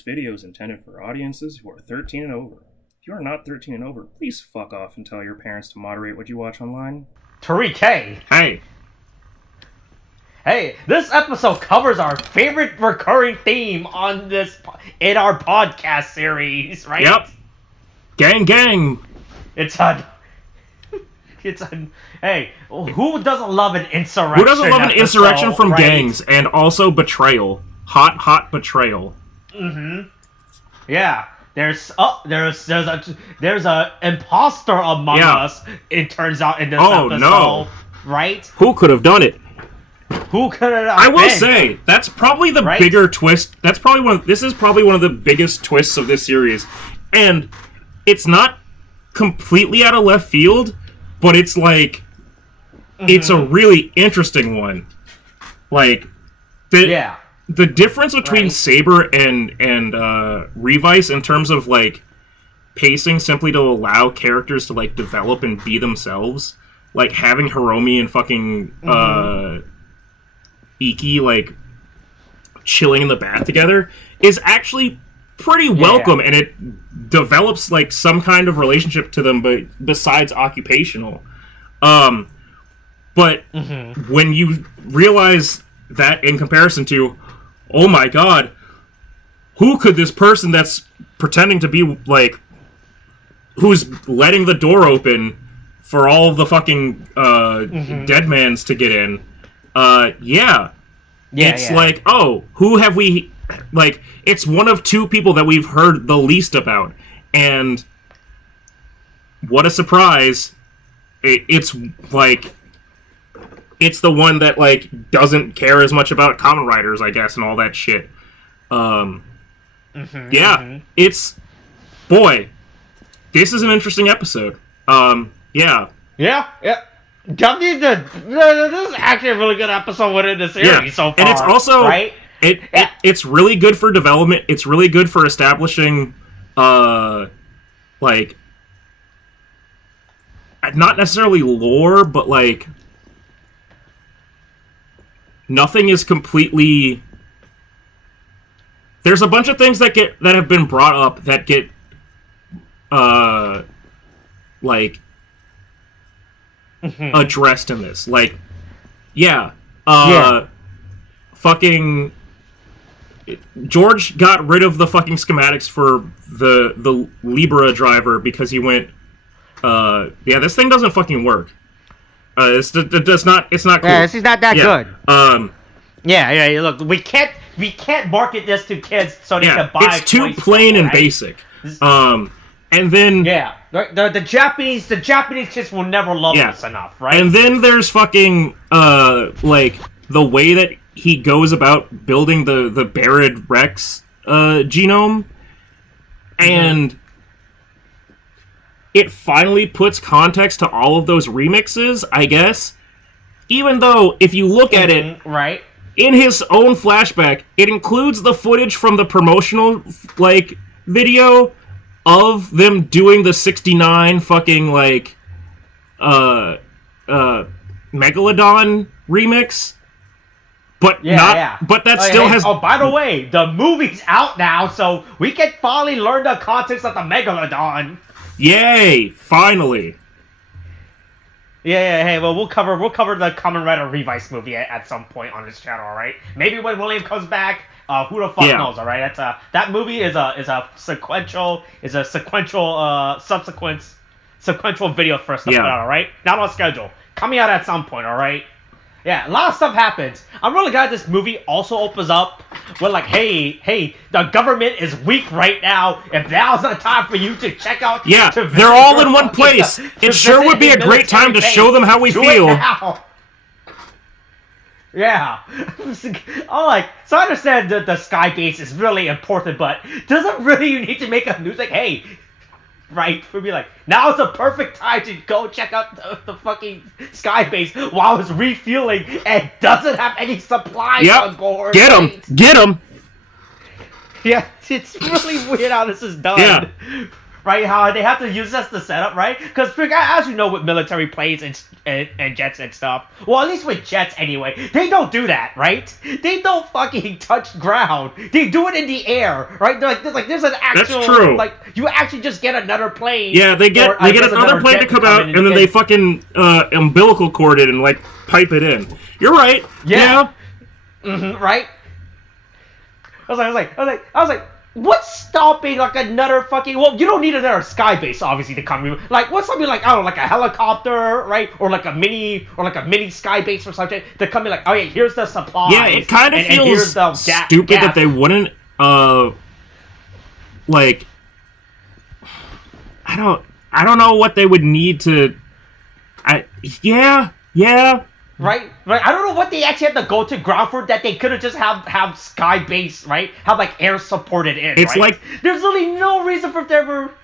This video is intended for audiences who are 13 and over. If you are not 13 and over, please fuck off and tell your parents to moderate what you watch online. Tariq, hey! Hey! Hey, this episode covers our favorite recurring theme in our podcast series, right? Yep! Gang, gang! Hey, who doesn't love an insurrection? Who doesn't love an insurrection from right? gangs and also betrayal? Hot betrayal. Mm-hmm. Yeah. There's a imposter among us. It turns out in this episode. No! Right? Who could have done it? Who could have? I will say that's probably the bigger twist. This is probably one of the biggest twists of this series, and it's not completely out of left field, but it's like it's a really interesting one. Like the difference between Saber and Revice in terms of like pacing, simply to allow characters to like develop and be themselves, like having Hiromi and fucking Iki like chilling in the bath together is actually pretty welcome, and it develops like some kind of relationship to them, but besides occupational. But when you realize that in comparison to, oh my god, who could this person that's pretending to be like, who's letting the door open for all of the fucking Deadmans to get in? It's like, oh, who have we, like, it's one of two people that we've heard the least about, and what a surprise, it's like, it's the one that, like, doesn't care as much about Kamen Riders, I guess, and all that shit. It's, boy, this is an interesting episode. This is actually a really good episode within the series so far. And it's also it's really good for development. It's really good for establishing like not necessarily lore, but like nothing is completely. There's a bunch of things that have been brought up that get like addressed in this. Like, fucking George got rid of the fucking schematics for the Libra driver because he went, this thing doesn't fucking work. It's not cool. Yeah, this is not that good. Look, we can't market this to kids so they can buy. It's too plain and basic. And then the Japanese kids will never love this enough, right? And then there's fucking like the way that he goes about building the Birdie Rex genome, and it finally puts context to all of those remixes, I guess. Even though if you look at it, in his own flashback, it includes the footage from the promotional like video of them doing the 69 fucking, like, Megalodon remix, but but that still has... Oh, by the way, the movie's out now, so we can finally learn the context of the Megalodon. Yay! Finally! Hey, well, we'll cover the Kamen Rider Revice movie at some point on this channel, alright? Maybe when William comes back... who the fuck knows? All right, that movie is a sequential video for us to put out. All right, not on schedule, coming out at some point. All right, a lot of stuff happens. I'm really glad this movie also opens up with like, hey, the government is weak right now. If now's the time for you to check out, they're all in one place. It sure would be a great time to show them how we feel. So I understand that the sky base is really important, but doesn't really you need to make a news like, hey, right? For me, like, now's the perfect time to go check out the fucking sky base while it's refueling and doesn't have any supplies on board. Get him! Yeah, it's really weird how this is done. right? How they have to use this to set up, right? Because as you know, with military planes and jets and stuff, well, at least with jets anyway, they don't do that, right? They don't fucking touch ground. They do it in the air, right? There's an actual. That's true. Like you actually just get another plane. Yeah, they get another plane to come out, and then they fucking umbilical cord it and like pipe it in. You're right. Yeah. Right. I was like, what's stopping like another fucking? Well, you don't need another sky base obviously to come. Like, what's something like I don't know, like a helicopter, right, or like a mini sky base or something to come in like, oh yeah, here's the supplies. Yeah, it kind of feels stupid that they wouldn't like. I don't know what they would need to. Yeah. Right. I don't know what they actually have to go to ground for that they could have just have sky base, right? Have like air supported in. It's right? like there's really no reason for them ever.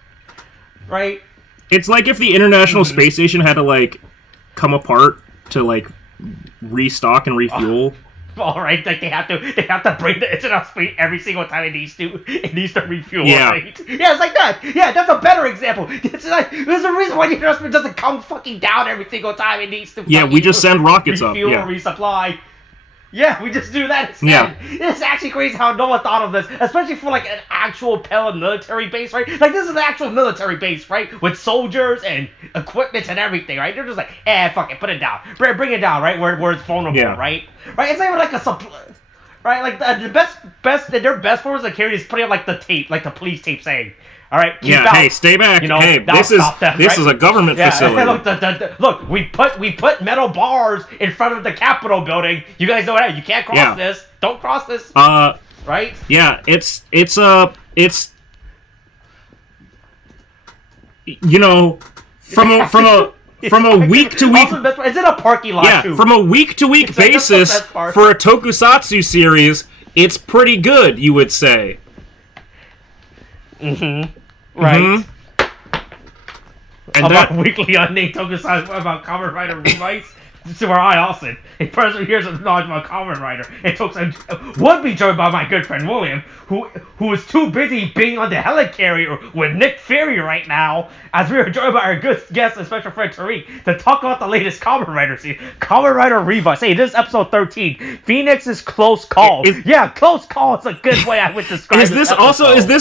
Right. It's like if the International Space Station had to like come apart to like restock and refuel. All right, like they have to bring the International Space every single time it needs to refuel. Yeah. Right? Yeah, it's like that. Yeah, that's a better example. It's like there's a reason why the International Space doesn't come fucking down every single time it needs to. Yeah, we just send rockets refuel, up. Yeah. Resupply. Yeah, we just do that instead. Yeah. It's actually crazy how no one thought of this, especially for like an actual military base, right? Like this is an actual military base, right? With soldiers and equipment and everything, right? They're just like, fuck it, put it down, bring it down, right? Where it's vulnerable, right? Right? It's not even like a supply, right? Like the their best form of security is putting up like the tape, like the police tape saying. All right. Hey, stay back. You know, hey, this is a government facility. Look, we put metal bars in front of the Capitol building. You guys know that you can't cross this. Don't cross this. Right? Yeah, it's you know, from a week to week. Is it a parking lot too? From a week to week basis for a tokusatsu series, it's pretty good, you would say. Right. And about weekly unnamed tokusatsu about Kamen Rider Revice. This is where I, Austin, a person who hears of knowledge about Kamen Rider, and tokusatsu would be joined by my good friend William, who is too busy being on the helicarrier with Nick Fury right now, as we are joined by our good guest and special friend Tariq to talk about the latest Kamen Rider series, Kamen Rider Revice. Hey, this is episode 13. Phoenix's Close Call. Close Call is a good way I would describe Is this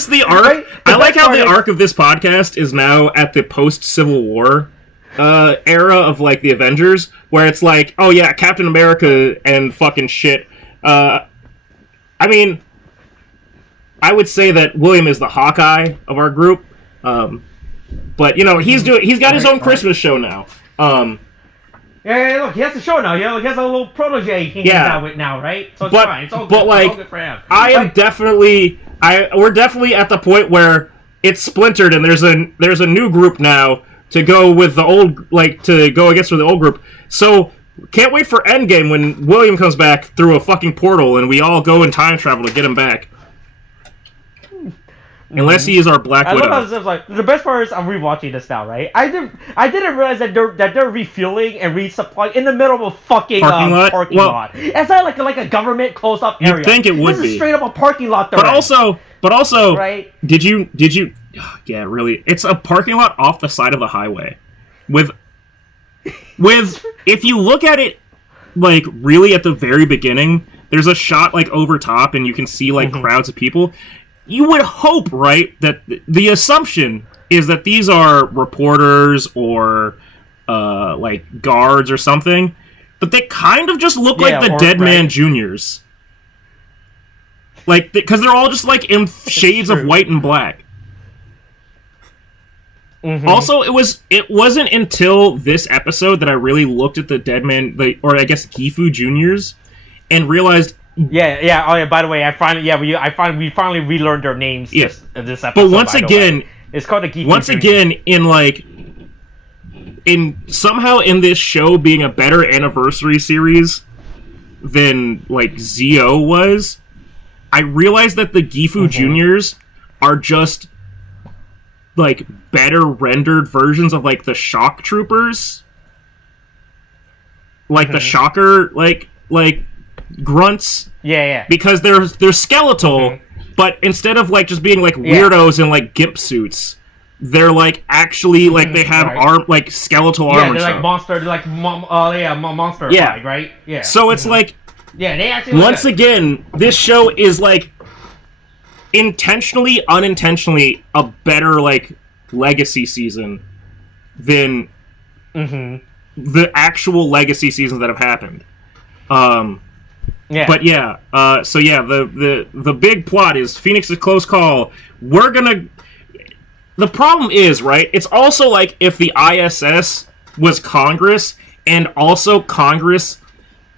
the arc? Right? I like how the arc of this podcast is now at the post-Civil War era of like the Avengers, where it's like, oh yeah, Captain America and fucking shit. I mean, I would say that William is the Hawkeye of our group, but you know he's got his own Christmas show now. Yeah, look, he has a show now. He has a little protege he hangs out with now, right? So it's fine. It's all good. But like, it's all good for him. We're definitely at the point where it's splintered, and there's a new group now to go with the old, like, to go against the old group. So, can't wait for Endgame when William comes back through a fucking portal and we all go in time travel to get him back. Unless he is our Black Widow. I love how like, the best part is I'm rewatching this now, right? I didn't realize that they're refueling and resupplying in the middle of a fucking parking lot. It's not like a government closed up area. You'd think it would be. This is straight up a parking lot. But also, right? Did you? Yeah, really. It's a parking lot off the side of the highway, with if you look at it, like really at the very beginning, there's a shot like over top, and you can see like crowds of people. You would hope, right, that the assumption is that these are reporters or like guards or something, but they kind of just look like the Deadman Juniors. Like, because they're all just like in shades of white and black. Also, it wasn't until this episode that I really looked at the Deadman, or I guess Gifu Juniors, and realized. Yeah. Oh, yeah. By the way, we finally relearned their names. This episode. But once again, it's called the Gifu. Once again, somehow in this show being a better anniversary series than like Zio was, I realized that the Gifu Juniors are just like better rendered versions of like the Shock Troopers, like the Shocker, like grunts. Yeah. Because they're skeletal, but instead of like just being like weirdos in like gimp suits, they're like actually like they have arm like skeletal armor. Yeah, they're like monster. They're like monster. Yeah, right. Yeah. So it's like, yeah, they actually once again, this show is like intentionally, unintentionally a better like legacy season than the actual legacy seasons that have happened. Yeah. But yeah, so yeah, the big plot is Phoenix's close call. We're gonna. The problem is, right, it's also like if the ISS was Congress, and also Congress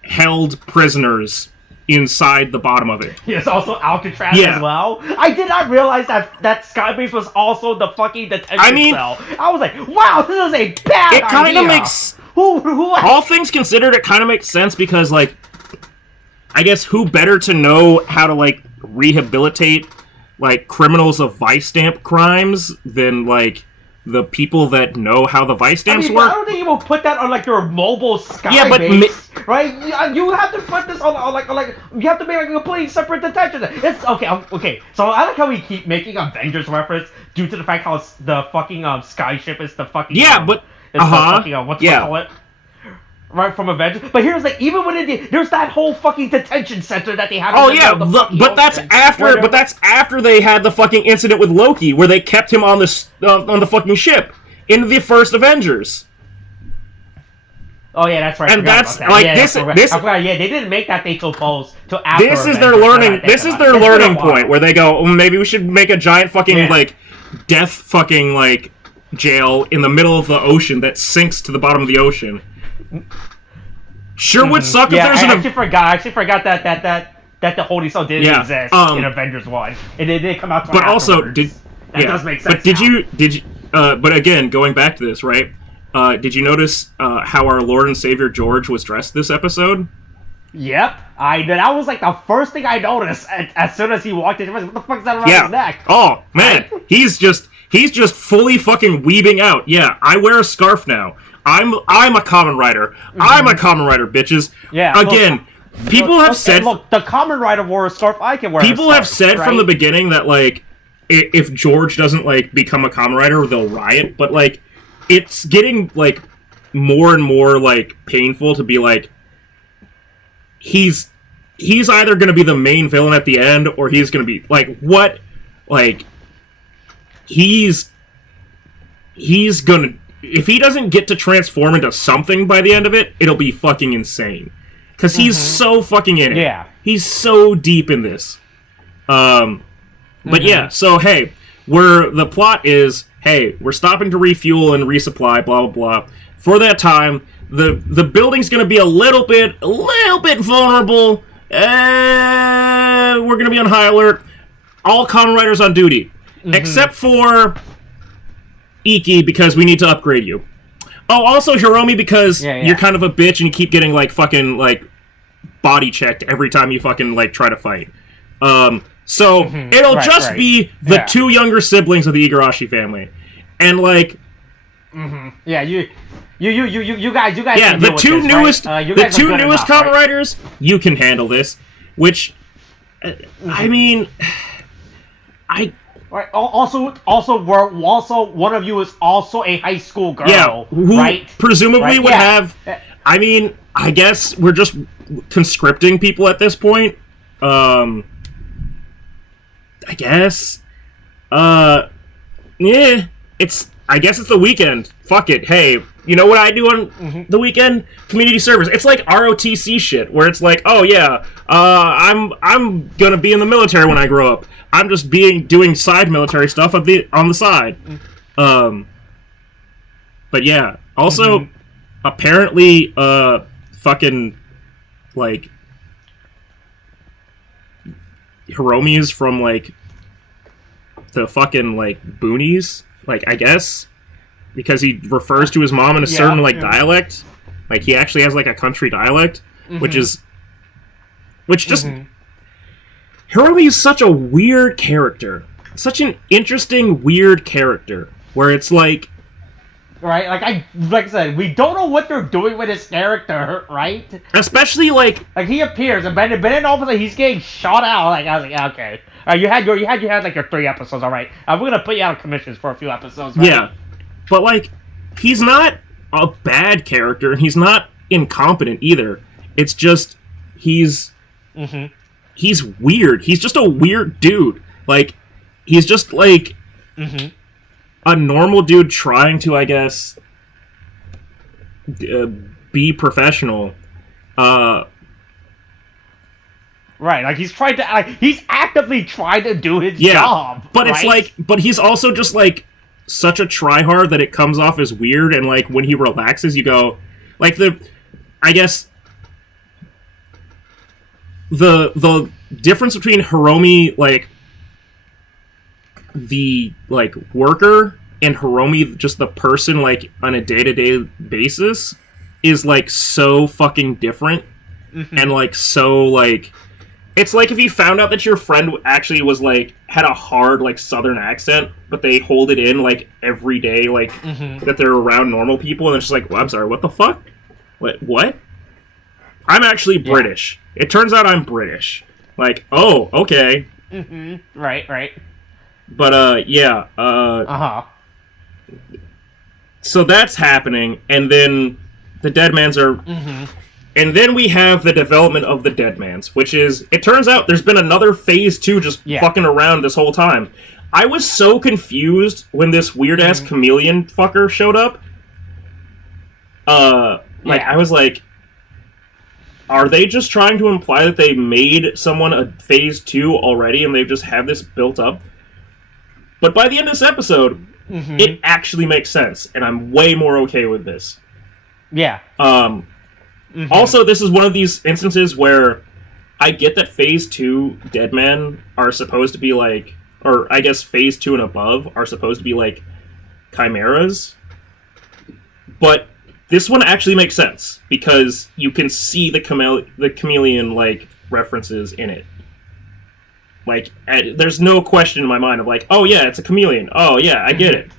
held prisoners inside the bottom of it. Yes, also Alcatraz as well. I did not realize that Skybase was also the fucking detention cell. I was like, wow, this is a bad idea. It kind of makes... all things considered, it kind of makes sense because, like, I guess who better to know how to, like, rehabilitate like criminals of Vise Stamp crimes than like the people that know how the Vise Stamps work. I don't think you will put that on like your mobile Skybase, right? You have to put this on like you have to make like a completely separate detention. It's okay. So I like how we keep making Avengers reference due to the fact how the fucking skyship is the fucking but the fucking what's it call it? Right, from Avengers. But here's like, even when there's that whole fucking detention center that they have. But that's after they had the fucking incident with Loki, where they kept him on the fucking ship in the first Avengers. Oh yeah, that's right. And that's like this. I forgot. Yeah, they didn't make that fatal pose till after. This is their learning. This is their learning point where they go, maybe we should make a giant fucking like death fucking like jail in the middle of the ocean that sinks to the bottom of the ocean. Sure would suck if there's I actually forgot that the Holy Cell did exist in Avengers 1. And it did come out to but also does make sense. But did you but again, going back to this, right? Did you notice how our Lord and Savior George was dressed this episode? Yep. That was like the first thing I noticed as soon as he walked in. What the fuck is that around his neck? Oh man, he's just fully fucking weaving out. Yeah, I wear a scarf now. I'm a Kamen Rider. I'm a Kamen Rider, bitches. Yeah. Again, people have said... Look, the Kamen Rider wore a scarf. I can wear people a scarf. People have said from the beginning that, like, if George doesn't, like, become a Kamen Rider, they'll riot. But, like, it's getting, like, more and more, like, painful to be, like... He's either going to be the main villain at the end, or he's going to be... Like, what... Like... He's gonna... If he doesn't get to transform into something by the end of it, it'll be fucking insane. Because he's so fucking in it. Yeah. He's so deep in this. But yeah, so hey, the plot is, hey, we're stopping to refuel and resupply, blah, blah, blah. For that time, the building's gonna be a little bit vulnerable. We're gonna be on high alert. All Kamen Riders on duty. Except for... Iki, because we need to upgrade you. Oh, also Hiromi, because you're kind of a bitch and you keep getting, like, fucking, like, body checked every time you fucking, like, try to fight. So, it'll just be the two younger siblings of the Igarashi family. And, like... Yeah, you guys yeah, the two newest Kamen Riders, you can handle this. Which, I mean... Right. Also, one of you is also a high school girl. Yeah, who presumably would have. I mean, I guess we're just conscripting people at this point. I guess. Yeah, I guess it's the weekend. Fuck it. Hey, you know what I do on the weekend? Community service. It's like ROTC shit, where it's like, oh yeah, I'm gonna be in the military when I grow up. I'm just doing side military stuff on the side. But yeah, also apparently, fucking like Hiromi is from like the fucking like boonies, like I guess. Because he refers to his mom in a certain, like, dialect. Like, he actually has, like, a country dialect. Which just... Hiromi is such a weird character. Such an interesting, weird character. Where it's like... Right? Like I said, we don't know what they're doing with his character, right? Especially like he appears, and then all of a sudden he's getting shot out. Like I was like, yeah, okay. You had like your 3 episodes, all right. We're gonna put you out of commissions for a few episodes, right? Yeah, but like he's not a bad character, and he's not incompetent either. It's just he's weird. He's just a weird dude. Like he's just like a normal dude trying to, I guess, be professional. Right, like he's actively trying to do his job. But right? it's like, but he's also just like such a tryhard that it comes off as weird. And like when he relaxes, you go, like I guess the difference between Hiromi, like the like worker, and Hiromi, just the person, like on a day-to-day basis, is like so fucking different. And like so like. It's like if you found out that your friend actually was, like, had a hard, like, southern accent, but they hold it in, like, every day, like, that they're around normal people, and it's just like, well, I'm sorry, what the fuck? What? I'm actually British. It turns out I'm British. Like, oh, okay. Right. But, yeah, so that's happening, and then the Deadmans are... And then we have the development of the Deadmans, which is, it turns out there's been another phase 2 just fucking around this whole time. I was so confused when this weird-ass chameleon fucker showed up. I was like, are they just trying to imply that they made someone a phase 2 already and they've just had this built up? But by the end of this episode, it actually makes sense, and I'm way more okay with this. Yeah. Also, this is one of these instances where I get that Phase 2 Deadman are supposed to be like, or I guess Phase 2 and above are supposed to be like chimeras, but this one actually makes sense because you can see the chameleon like references in it. Like, there's no question in my mind of like, oh yeah, it's a chameleon. Oh yeah, I get it.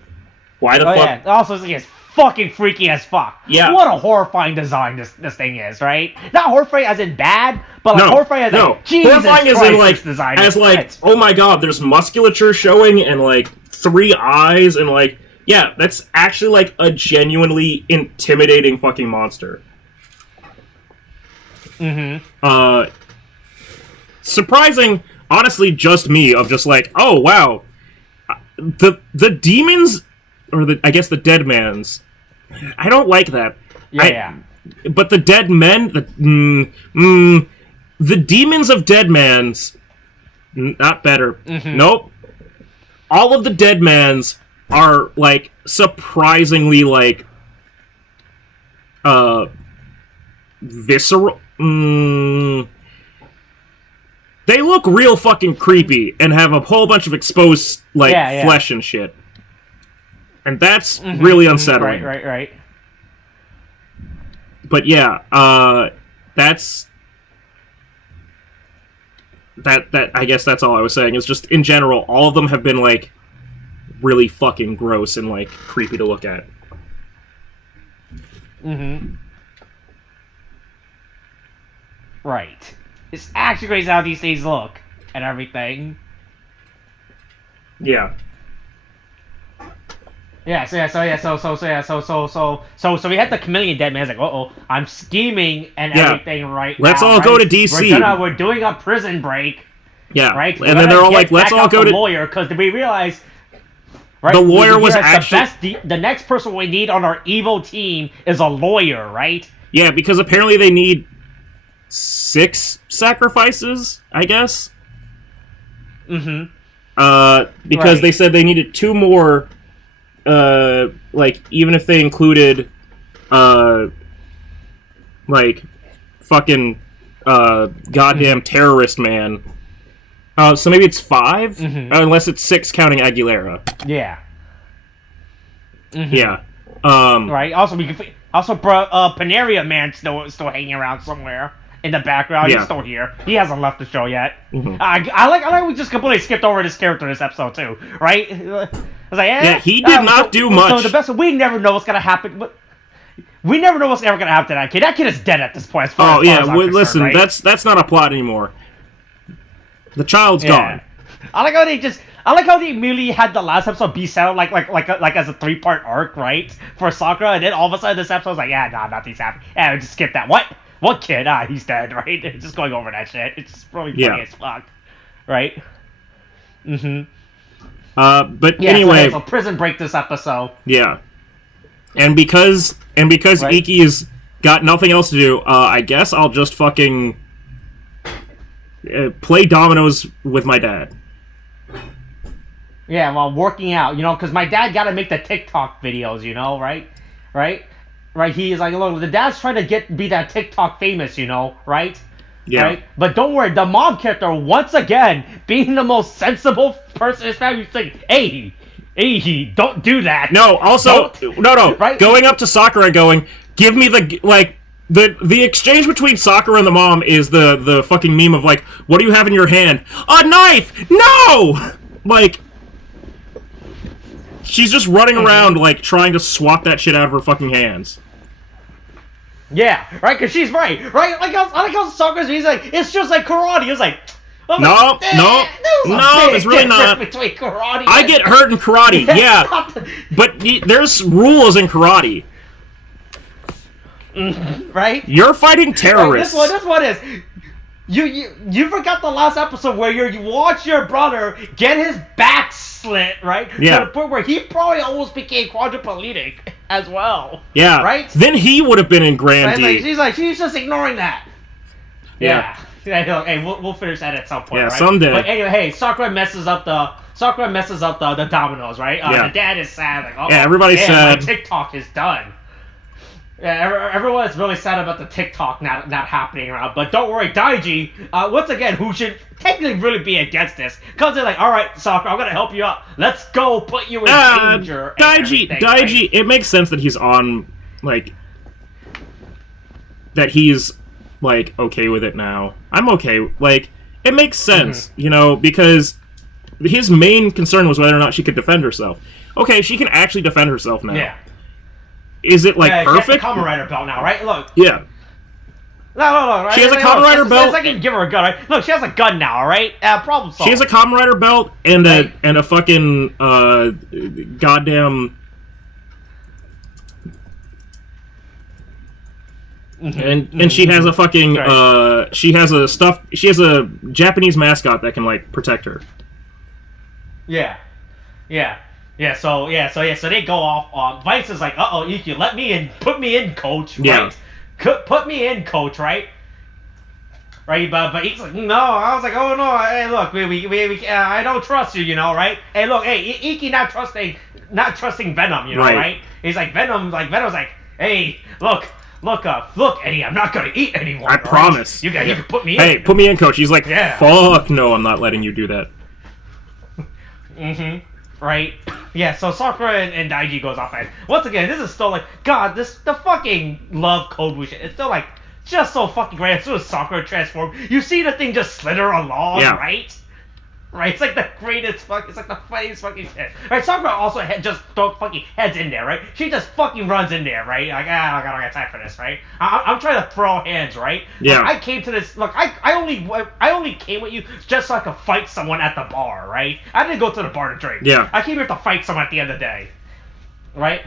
Why the fuck? Yeah. Also, it's fucking freaky as fuck. Yeah. What a horrifying design this thing is, right? Not horrifying as in bad, but like horrifying as in Jesus horrifying Christ, as in like design as like oh my god, there's musculature showing and like 3 eyes and like yeah, that's actually like a genuinely intimidating fucking monster. Surprising, honestly, just me of just like, oh wow, the demons or I guess the Deadmans. I don't like that. Yeah. But the dead men, the demons of Deadmans, not better. Nope. All of the Deadmans are like surprisingly like visceral. They look real fucking creepy and have a whole bunch of exposed like flesh and shit. And that's really unsettling. Right. But yeah, that's... That I guess that's all I was saying. Is just, in general, all of them have been, like, really fucking gross and, like, creepy to look at. Right. It's actually crazy how these things look and everything. Yeah. Yeah, so we had the chameleon Deadman. It's like, I'm scheming and everything right let's now. all go to DC. We're doing a prison break. Yeah, right. And then they're all like, let's all go to lawyer because we realize. Right, the lawyer was actually the next person we need on our evil team is a lawyer, right? Yeah, because apparently they need 6 sacrifices, I guess. Because they said they needed 2 more. Like, even if they included, like, fucking, goddamn terrorist man. So maybe it's 5? Unless it's 6 counting Aguilera. Yeah. Yeah. Right, also, Paneria man still hanging around somewhere in the background. He's still here. He hasn't left the show yet. I like we just completely skipped over this character this episode, too, right? I was like, yeah, he did not do much. So the best, we never know what's gonna happen. We never know what's ever gonna happen to that kid. That kid is dead at this point. As far as I'm listen, right? that's not a plot anymore. The child's gone. I like how they immediately had the last episode be set up like as a 3-part arc, right, for Sakura, and then all of a sudden this episode was like, yeah, nah, nothing's happening. Yeah, just skip that. What kid? He's dead, right? It's just going over that shit. It's just really funny as fuck, right? But anyway, so Prison Break this episode. Yeah, and because Iki's got nothing else to do, I guess I'll just fucking play dominoes with my dad. Yeah, while working out, because my dad got to make the TikTok videos, right? He's like, look, the dad's trying to be that TikTok famous, right? Yeah. Right? But don't worry, the mom character, once again, being the most sensible person in his family, is like, hey, don't do that. No, also, no, right? Going up to Sakura and going, give me the exchange between Sakura and the mom is the fucking meme of, like, what do you have in your hand? A knife! No! Like, she's just running around, like, trying to swap that shit out of her fucking hands. Yeah, right, because she's right? I like how Sakura's, he's like, it's just like karate. He was like, no, it's really not. Between karate I get hurt in karate, yeah, but there's rules in karate. Right? You're fighting terrorists. Right, this one is, you forgot the last episode where you watch your brother get his back slit, right? Yeah. To the point where he probably almost became quadriplegic as well. Yeah. Right? Then he would have been in Grand D. She's just ignoring that. Yeah. Hey, we'll finish that at some point, right? Someday. But anyway, hey, Sakura messes up the dominoes, right? The dad is sad, like, oh, everybody's sad. My TikTok is done. Yeah, everyone is really sad about the TikTok not happening around. But don't worry, Daiji, once again, who should technically really be against this, comes in like, all right, Sakura, I'm gonna help you out. Let's go put you in danger. Daiji, right? It makes sense that he's on, like, that he's, like, okay with it now. I'm okay. Like, it makes sense, because his main concern was whether or not she could defend herself. Okay, she can actually defend herself now. Yeah. Is it, like, perfect? She has a Kamen Rider belt now, right? Look. Yeah. No. Right? She has a Kamen Rider belt. I can give her a gun, right? Look, she has a gun now, right? Problem solved. She has a Kamen Rider belt and a fucking goddamn. And she has a fucking she has a Japanese mascot that can, like, protect her. Yeah. So they go off. Vise is like, Iki, let me in, put me in, coach, right? Put me in, coach, right? Right, but he's like, no. I was like, oh no, hey, look, we I don't trust you, right? Hey, look, Iki not trusting Venom, right? He's like, Venom's like, hey, look, Eddie, I'm not gonna eat anyone. I promise. You can put me in. Hey, put me in, coach. He's like, fuck no, I'm not letting you do that. Right? Yeah, so Sakura and Daiji goes off, and once again, this is still like, God, the fucking love code we shit. It's still like, just so fucking great. As soon as Sakura transformed, you see the thing just slither along, right? Right? It's like the greatest it's like the funniest fucking shit. Right? Sakura also just fucking heads in there, right? She just fucking runs in there, right? Like, I don't got time for this, right? I'm trying to throw hands, right? Yeah. Like, I came to this, look, I only came with you just so I could fight someone at the bar, right? I didn't go to the bar to drink. Yeah. I came here to fight someone at the end of the day. Right?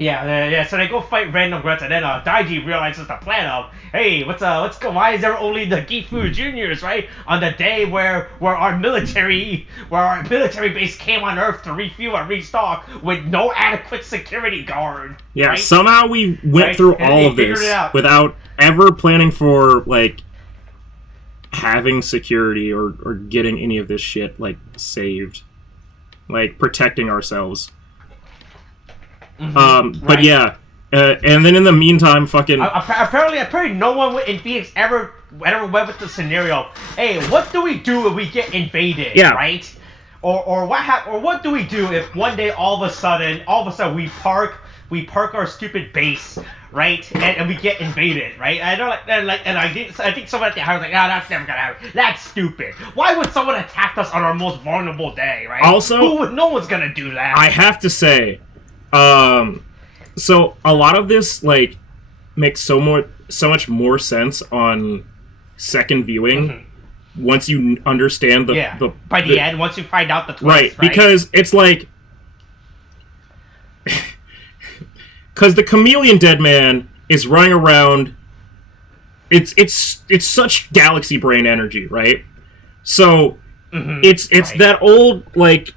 Yeah, so they go fight random grunts, and then Daiji realizes the plan of, hey, why is there only the Gifu Juniors, right? On the day where our military base came on Earth to refuel and restock with no adequate security guard. Yeah, right? Somehow we went through all of this without ever planning for, like, having security or getting any of this shit, like, saved. Like, protecting ourselves. But yeah, and then in the meantime, fucking apparently, no one in Phoenix ever went with the scenario. Hey, what do we do if we get invaded? Yeah. Right? Or what do we do if one day all of a sudden we park we park our stupid base, right, and we get invaded, right? I don't I think someone at the house was like, that's never gonna happen. That's stupid. Why would someone attack us on our most vulnerable day, right? Also, no one's gonna do that. I have to say, so a lot of this like makes so much more sense on second viewing once you understand the by the end, once you find out the twist, right? Because it's like. Because the Chameleon Deadman is running around. It's such galaxy brain energy, right? So it's that old like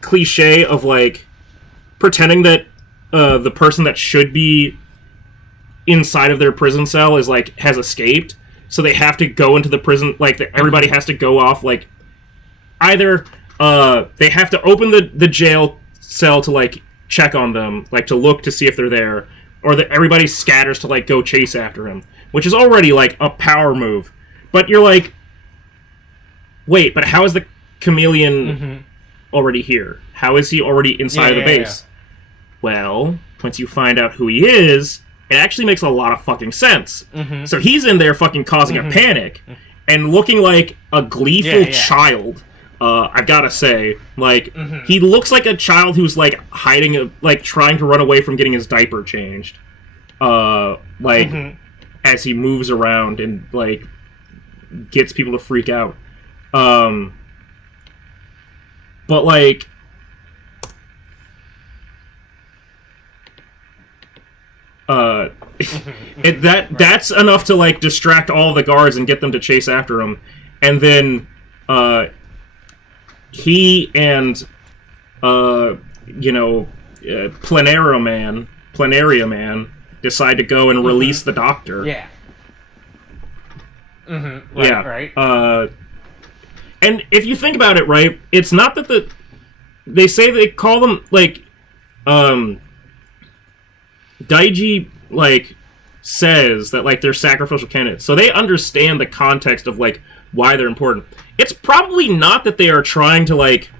cliche of like pretending that the person that should be inside of their prison cell is like has escaped, so they have to go into the prison. Like everybody has to go off. Like either they have to open the jail cell to like check on them, like to look to see if they're there, or that everybody scatters to like go chase after him, which is already like a power move. But you're like, wait, but how is the Chameleon already here? How is he already inside of the base? Well, once you find out who he is, it actually makes a lot of fucking sense. So he's in there fucking causing a panic and looking like a gleeful child. I've gotta say, like, he looks like a child who's, like, hiding, like, trying to run away from getting his diaper changed. As he moves around and, like, gets people to freak out. But, like... that's enough to, like, distract all the guards and get them to chase after him. And then, he and, Planaria Man decide to go and release the Doctor. Yeah. Right. And if you think about it, right, it's not that they say they call them, like, Daiji, like, says that, like, they're sacrificial candidates. So they understand the context of, like, why they're important. It's probably not that they are trying to, like,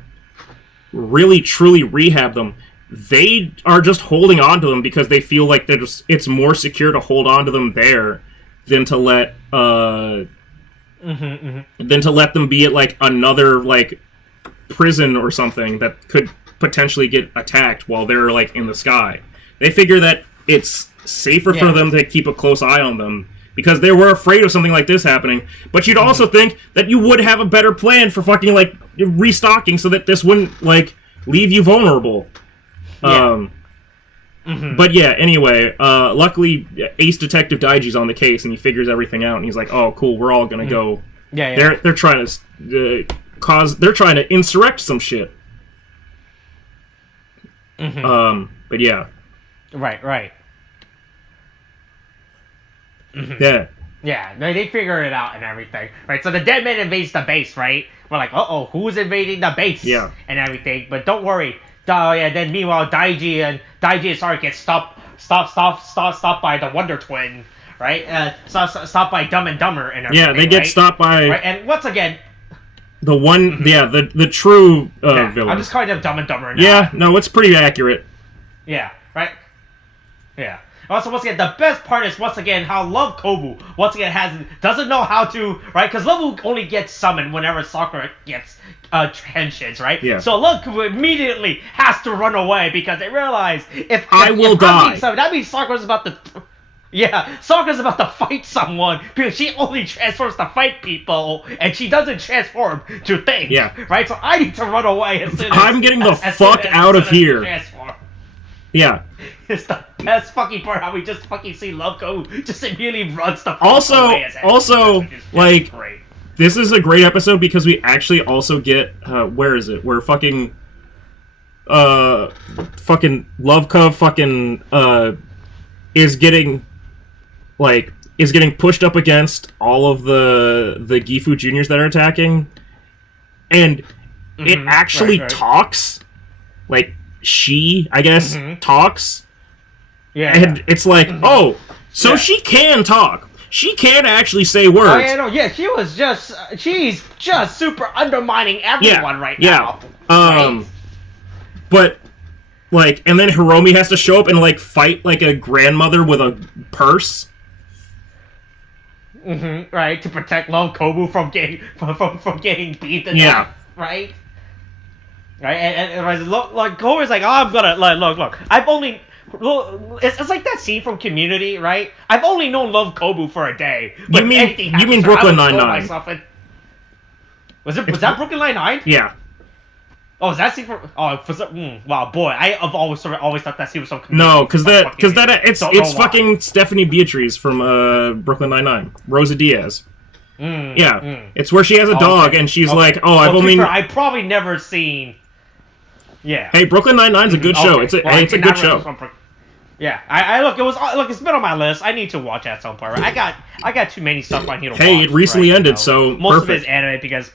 really, truly rehab them. They are just holding on to them because they feel like it's more secure to hold on to them there than to let, than to let them be at, like, another, like, prison or something that could potentially get attacked while they're, like, in the sky. They figure that it's safer for them to keep a close eye on them because they were afraid of something like this happening. But you'd also think that you would have a better plan for fucking, like, restocking so that this wouldn't, like, leave you vulnerable. But yeah, anyway, luckily Ace Detective Daiji's on the case and he figures everything out and he's like, oh, cool, we're all gonna go. They're trying to they're trying to insurrect some shit. But yeah. Right. Yeah. Yeah, they figure it out and everything. Right, so the Deadman invades the base, right? We're like, uh-oh, who's invading the base? Yeah. And everything. But don't worry. Then meanwhile, Daiji and Tariq get stopped by the Wonder Twin, right? Stopped by Dumb and Dumber and everything. Yeah, they get stopped by... Right? And once again... The one... Yeah, the true villain. I'm just calling them Dumb and Dumber now. Yeah, no, it's pretty accurate. Yeah, right? Yeah. Also, once again, the best part is, once again, how Love Kobu, once again, doesn't know how to, right? Because Love only gets summoned whenever Sakura gets tensions, right? Yeah. So Love Kobu immediately has to run away because they realize if I will die. That means Sakura's about to... Yeah, Sakura's about to fight someone because she only transforms to fight people and she doesn't transform to things. Yeah. Right? So I need to run away as soon as... I'm getting the fuck out of here. Yeah. It's the best fucking part how we just fucking see Loco just immediately runs the fuck away. Also, like, great. This is a great episode because we actually also get, where is it? Where fucking Lovecove fucking, is getting pushed up against all of the Gifu Juniors that are attacking. And it actually talks, like, she, I guess, talks. Yeah. And it's like, oh, so she can talk. She can actually say words. Oh, yeah, no, yeah, she's just super undermining everyone right now. But like, and then Hiromi has to show up and like fight like a grandmother with a purse. Right, to protect Love Kobu from getting beat to death, right? Right, and look, like Kobu's like, oh, I'm gonna look. I've only it's like that scene from Community, right? I've only known Love Kobu for a day. You mean Brooklyn Nine-Nine? Was that Brooklyn Nine-Nine? Yeah. Oh, is that scene from? Oh, wow, boy, I've always thought that scene was from Community. No, because it's fucking Stephanie Beatriz from Brooklyn Nine-Nine, Rosa Diaz. It's where she has a dog and she's like, oh, I've probably never seen. Yeah. Hey, Brooklyn Nine-Nine's a good show. It's a good show. Yeah, it's been on my list. I need to watch at some point. Right? I got too many stuff on here to watch. Hey, it recently ended, so most perfect. of it is anime because.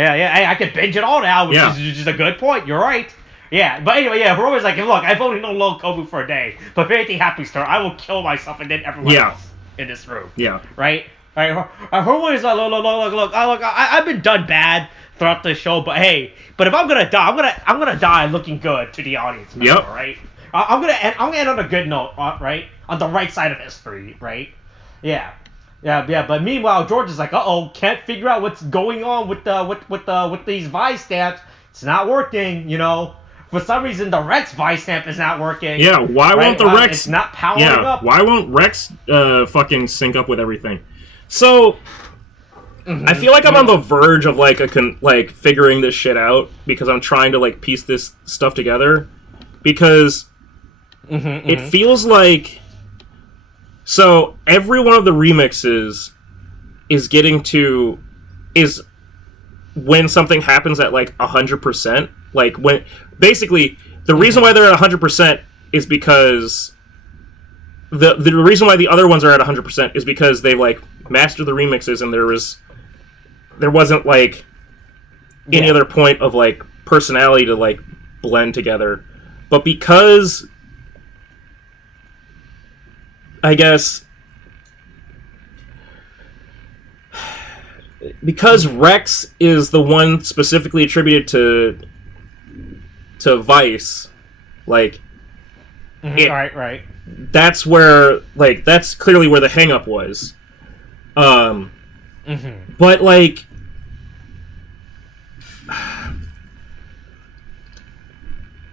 I could binge it all now, which is a good point. You're right. Yeah, but anyway, Hiromi's like, look, I've only known Love Kobu for a day, but if anything happens to her, I will kill myself and then everyone else in this room. Yeah. Right? Hiromi's like, look, I've been done bad throughout the show, but hey, if I'm gonna die, I'm gonna die looking good to the audience. Yep. Right? I'm gonna end on a good note, right? On the right side of history, right? Yeah. Yeah, but meanwhile, George is like, can't figure out what's going on with these Vise Stamps. It's not working, For some reason, the Rex Vise Stamp is not working. Yeah, why won't the Rex... It's not powering up. Why won't Rex fucking sync up with everything? So, I feel like I'm on the verge of, figuring this shit out, because I'm trying to, piece this stuff together. Because it feels like... So, every one of the remixes is when something happens at, 100%. Basically, the reason why they're at 100% is because... The reason why the other ones are at 100% is because they, mastered the remixes and there wasn't, any other point of, personality to, blend together. But because... I guess because Rex is the one specifically attributed to Vice, right. That's where that's clearly where the hang-up was. But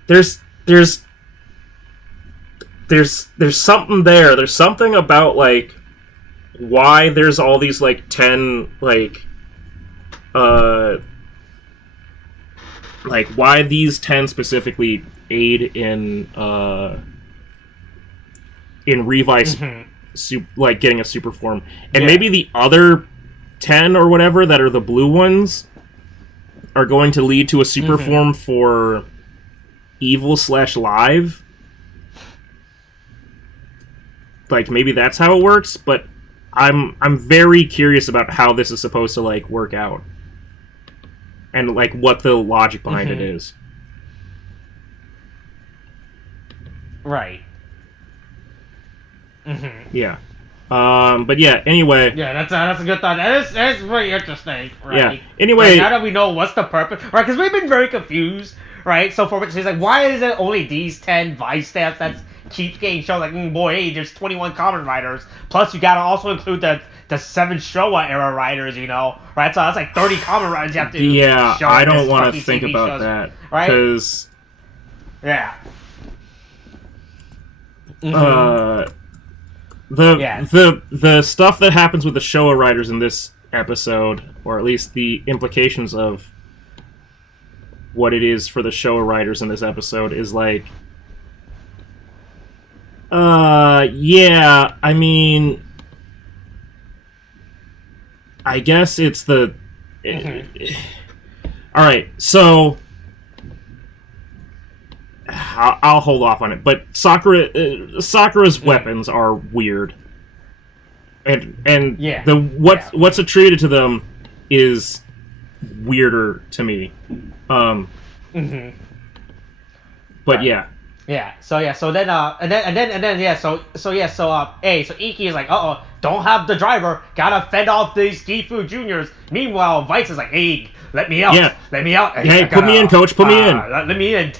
there's something there. There's something about why there's all these 10 why these 10 specifically aid in Revice getting a super form. And maybe the other 10 or whatever that are the blue ones are going to lead to a super form for Evil/Live. Maybe that's how it works, but I'm very curious about how this is supposed to work out, and what the logic behind it is. Right. Yeah. But yeah. Anyway. Yeah, that's a good thought. That's very interesting. Right. Yeah. Anyway. Now that we know what's the purpose, right? Because we've been very confused, right? So for she's like, why is it only these 10 Vise Stamps that's keep getting shown hey, there's 21 Kamen Riders. Plus, you gotta also include the 7 Showa Era Writers, right? So that's 30 Kamen Riders you have to show. I don't want to think about that, right? Because the stuff that happens with the Showa Writers in this episode, or at least the implications of what it is for the Showa Writers in this episode, is I mean, I guess it's the... Alright, so... I'll hold off on it, but Sakura's weapons are weird. And what's attributed to them is weirder to me. But yeah. Yeah. So then Iki is don't have the driver, gotta fend off these Gifu Juniors. Meanwhile, Vice is hey, let me out. Yeah. Let me out. Hey, put me in, coach. Put me in. Let me in.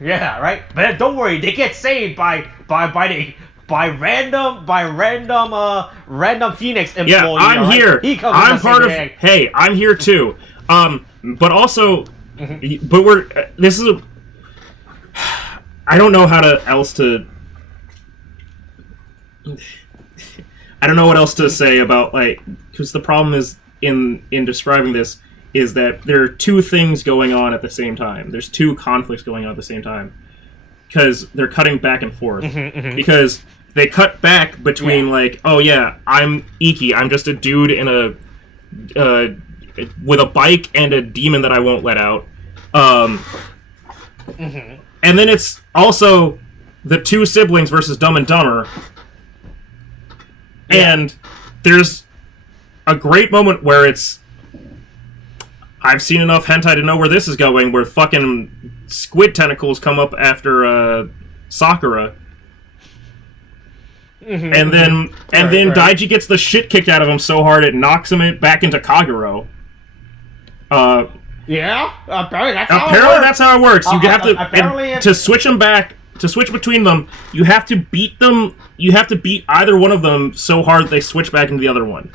Yeah, right. But don't worry, they get saved by random Phoenix employee. Yeah, I'm right? here. He comes I'm part of. Hey, I'm here too. But also, but this is a. I don't know else to. I don't know what else to say about, like, because the problem is in describing this is that there are two things going on at the same time. There's two conflicts going on at the same time because they're cutting back and forth. Because they cut back between like, oh yeah, I'm Iki. I'm just a dude in a with a bike and a demon that I won't let out. And then it's also the two siblings versus Dumb and Dumber. And there's a great moment where it's... I've seen enough hentai to know where this is going, where fucking squid tentacles come up after Sakura. And then Daiji gets the shit kicked out of him so hard it knocks him back into Kagero. Yeah, apparently that's how it works. You have to switch them back. To switch between them, you have to beat them. You have to beat either one of them so hard that they switch back into the other one.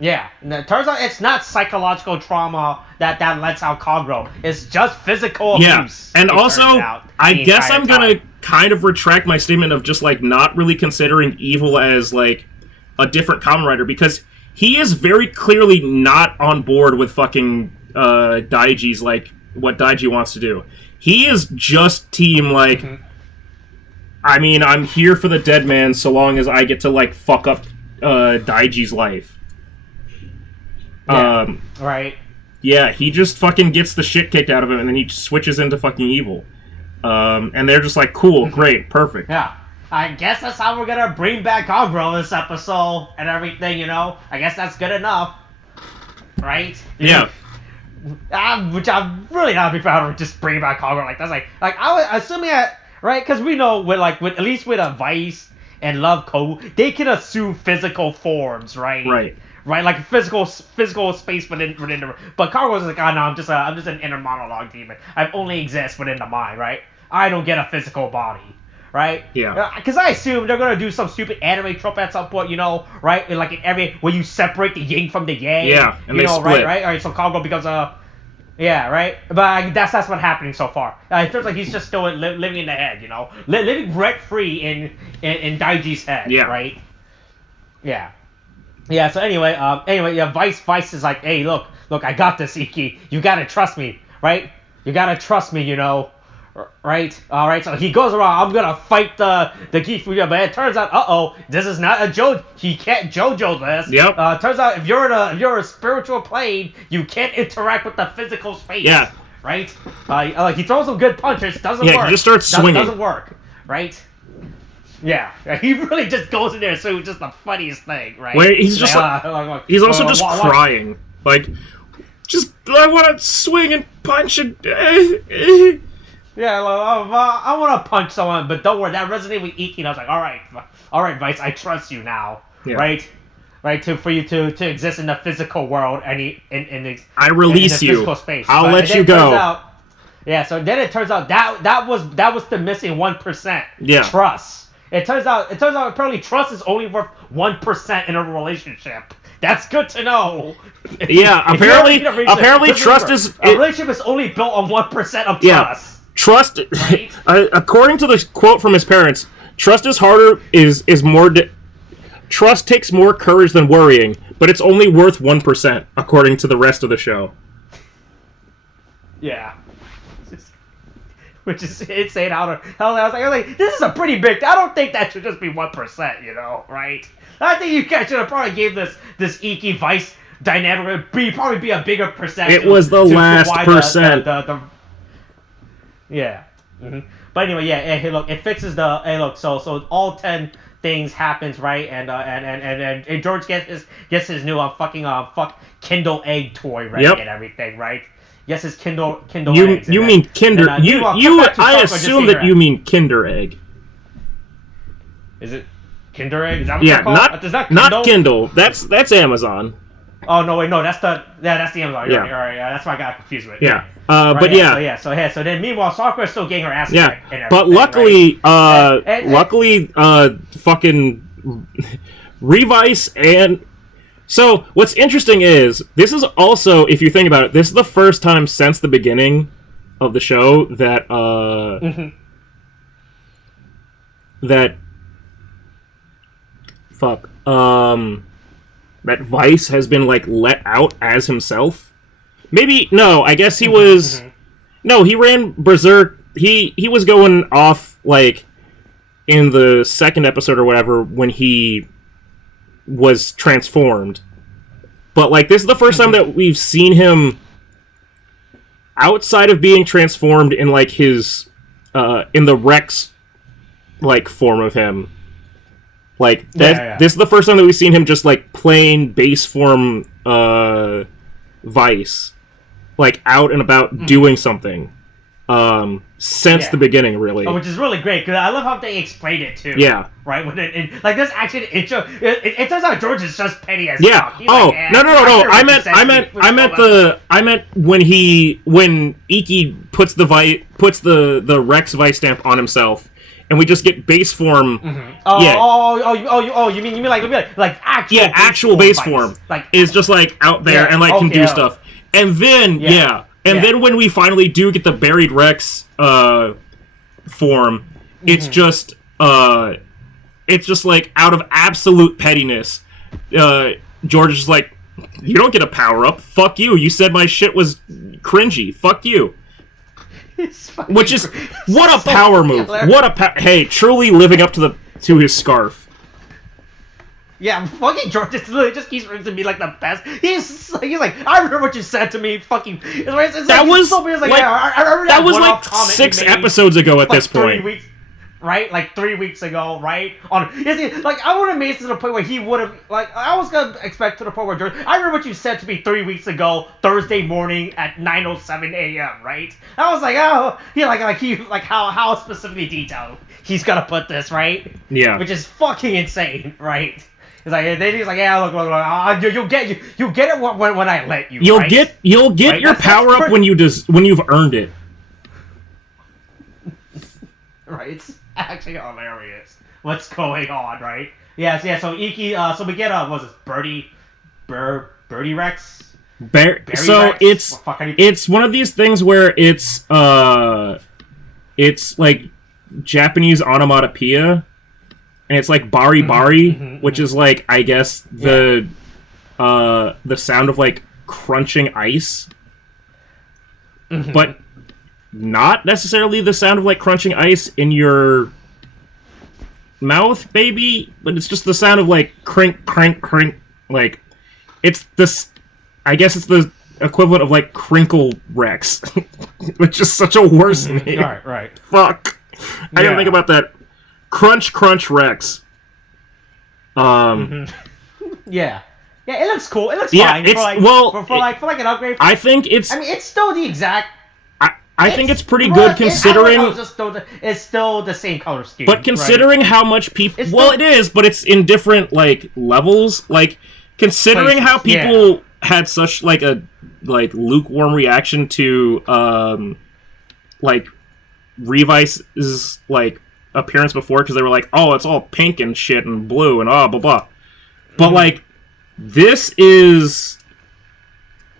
Yeah, and it turns out it's not psychological trauma that lets out Kagero. It's just physical abuse. And also, I guess I'm gonna kind of retract my statement of just like not really considering Evil as like a different Kamen Rider, because he is very clearly not on board with fucking Daiji's, like, what Daiji wants to do. He is just team, like, I mean, I'm here for the dead man so long as I get to, like, fuck up Daiji's life. Yeah, right. Yeah, he just fucking gets the shit kicked out of him and then he switches into fucking Evil. And they're just like, cool, great, perfect. Yeah. I guess that's how we're gonna bring back Kagero this episode and everything, you know? I guess that's good enough. Right? Yeah. Which I'm really not a big fan of just bringing back Kagero. Like, that's like I was assuming that, right? Because we know with at least with a Vise and Love Code, they can assume physical forms, right? Right, like physical space within the. But Kagero's like, oh no, I'm just an inner monologue demon. I only exist within the mind, right? I don't get a physical body. Right? Yeah. Because I assume they're gonna do some stupid anime trope at some point, you know, right? Like in every where you separate the yin from the yang. Yeah, and you they know, split. Right? All right. So Kagero becomes a. Yeah, right. But that's what's happening so far. It feels like he's just still living in the head, you know, living rent free in Daiji's head. Yeah. Right. Yeah. Yeah. So anyway, yeah. Vice is like, hey, look, I got this, Iki. You gotta trust me, right? You gotta trust me, you know. Right? Alright, so he goes around, I'm gonna fight the Gifu, but it turns out, this is not a he can't JoJo this. Yep. Turns out if you're a spiritual plane, you can't interact with the physical space. Yeah. Right? He throws some good punches, doesn't work. Yeah, he just starts swinging. Doesn't work. Right? Yeah. He really just goes in there, so it's just the funniest thing, right? Where he's just he's also just crying. Like, I want to swing and punch and... Yeah, I want to punch someone, but don't worry, that resonated with Iki, and I was like, all right, Vice, I trust you now, right? For you to exist in the physical world and I release in the physical space. I'll let you go. So then it turns out that was the missing 1%. Yeah. Trust. It turns out apparently trust is only worth 1% in a relationship. That's good to know. Yeah, apparently trust is a relationship is only built on 1% of trust. Yeah. Trust, right? According to the quote from his parents, trust is harder, is more... trust takes more courage than worrying, but it's only worth 1%, according to the rest of the show. Yeah. Which is insane. I was like, this is a pretty big... I don't think that should just be 1%, you know, right? I think you guys should have probably gave this Iki Vice dynamic probably be a bigger percentage. It was the last percent. Yeah. Mm-hmm. But anyway, yeah. Hey, look, it fixes the. Hey, look. So all 10 things happens, right? And George gets his new Kindle egg toy, right? Yep. And everything, right? Yes, his Kindle eggs. You mean Kinder? I assume that you mean Kinder egg. Is it Kinder egg? Is that what they're called? Not Kindle. That's Amazon. Oh no, wait, no, that's the Amazon. Yeah. Right, that's why I got confused with. Yeah. Right, but yeah. So then meanwhile, Sakura is still getting her ass Yeah. kicked and everything, But luckily, right? luckily, fucking Revice and. So what's interesting is this is also, if you think about it, this is the first time since the beginning of the show that that Vice has been like let out as himself. Maybe no, I guess he was no, he ran berserk. He was going off like in the second episode or whatever when he was transformed. But like this is the first time that we've seen him outside of being transformed in like his in the Rex like form of him. Like this is the first time that we've seen him just like plain base form Vice, like out and about doing something since the beginning, really. Oh, which is really great because I love how they explained it too. Yeah. Right when like this actually it turns out George is just petty as fuck. He's oh like, no. I meant when Iki puts the Rex Vice stamp on himself. And we just get base form. You mean like actual actual base form like is just like out there and like can do stuff. And then then when we finally do get the buried Rex form, it's just like out of absolute pettiness. George is just like, you don't get a power up. Fuck you. You said my shit was cringy. Fuck you. Which is what a power move! Hey, truly living up to his scarf. Yeah, fucking George just keeps to be like the best. He's like, I remember what you said to me. Fucking that was like 6 episodes ago at this point. Right, like 3 weeks ago, right? Like I would have made it to the point where he would have, like, I was gonna expect to the point where George. I remember what you said to me 3 weeks ago, Thursday morning at 9:07 a.m. Right? I was like, oh, how specifically detailed he's gonna put this, right? Yeah. Which is fucking insane, right? He's like, yeah, look, you'll get it when I let you. You'll right? get right? Your power up when you've earned it. Right, it's actually hilarious. What's going on, right? Yeah. So Iki, so we get Birdie Rex. Rex? It's one of these things where it's like Japanese onomatopoeia, and it's like bari bari, which is like, I guess the sound of like crunching ice, but not necessarily the sound of like crunching ice in your mouth, baby, but it's just the sound of like crink, crink, crink. Like, it's this, I guess it's the equivalent of like crinkle Rex, which is such a worse name. Right. Fuck. I didn't think about that. Crunch Rex. Yeah, it looks cool. It looks fine. It's for like an upgrade. I think it's. I mean, it's still the exact. I think it's pretty good considering. It's still the same color scheme. But considering how much people, it is, but it's in different like levels. Like considering how people had such like a lukewarm reaction to like Revice's like appearance before, because they were like, oh, it's all pink and shit and blue and blah blah. But like this is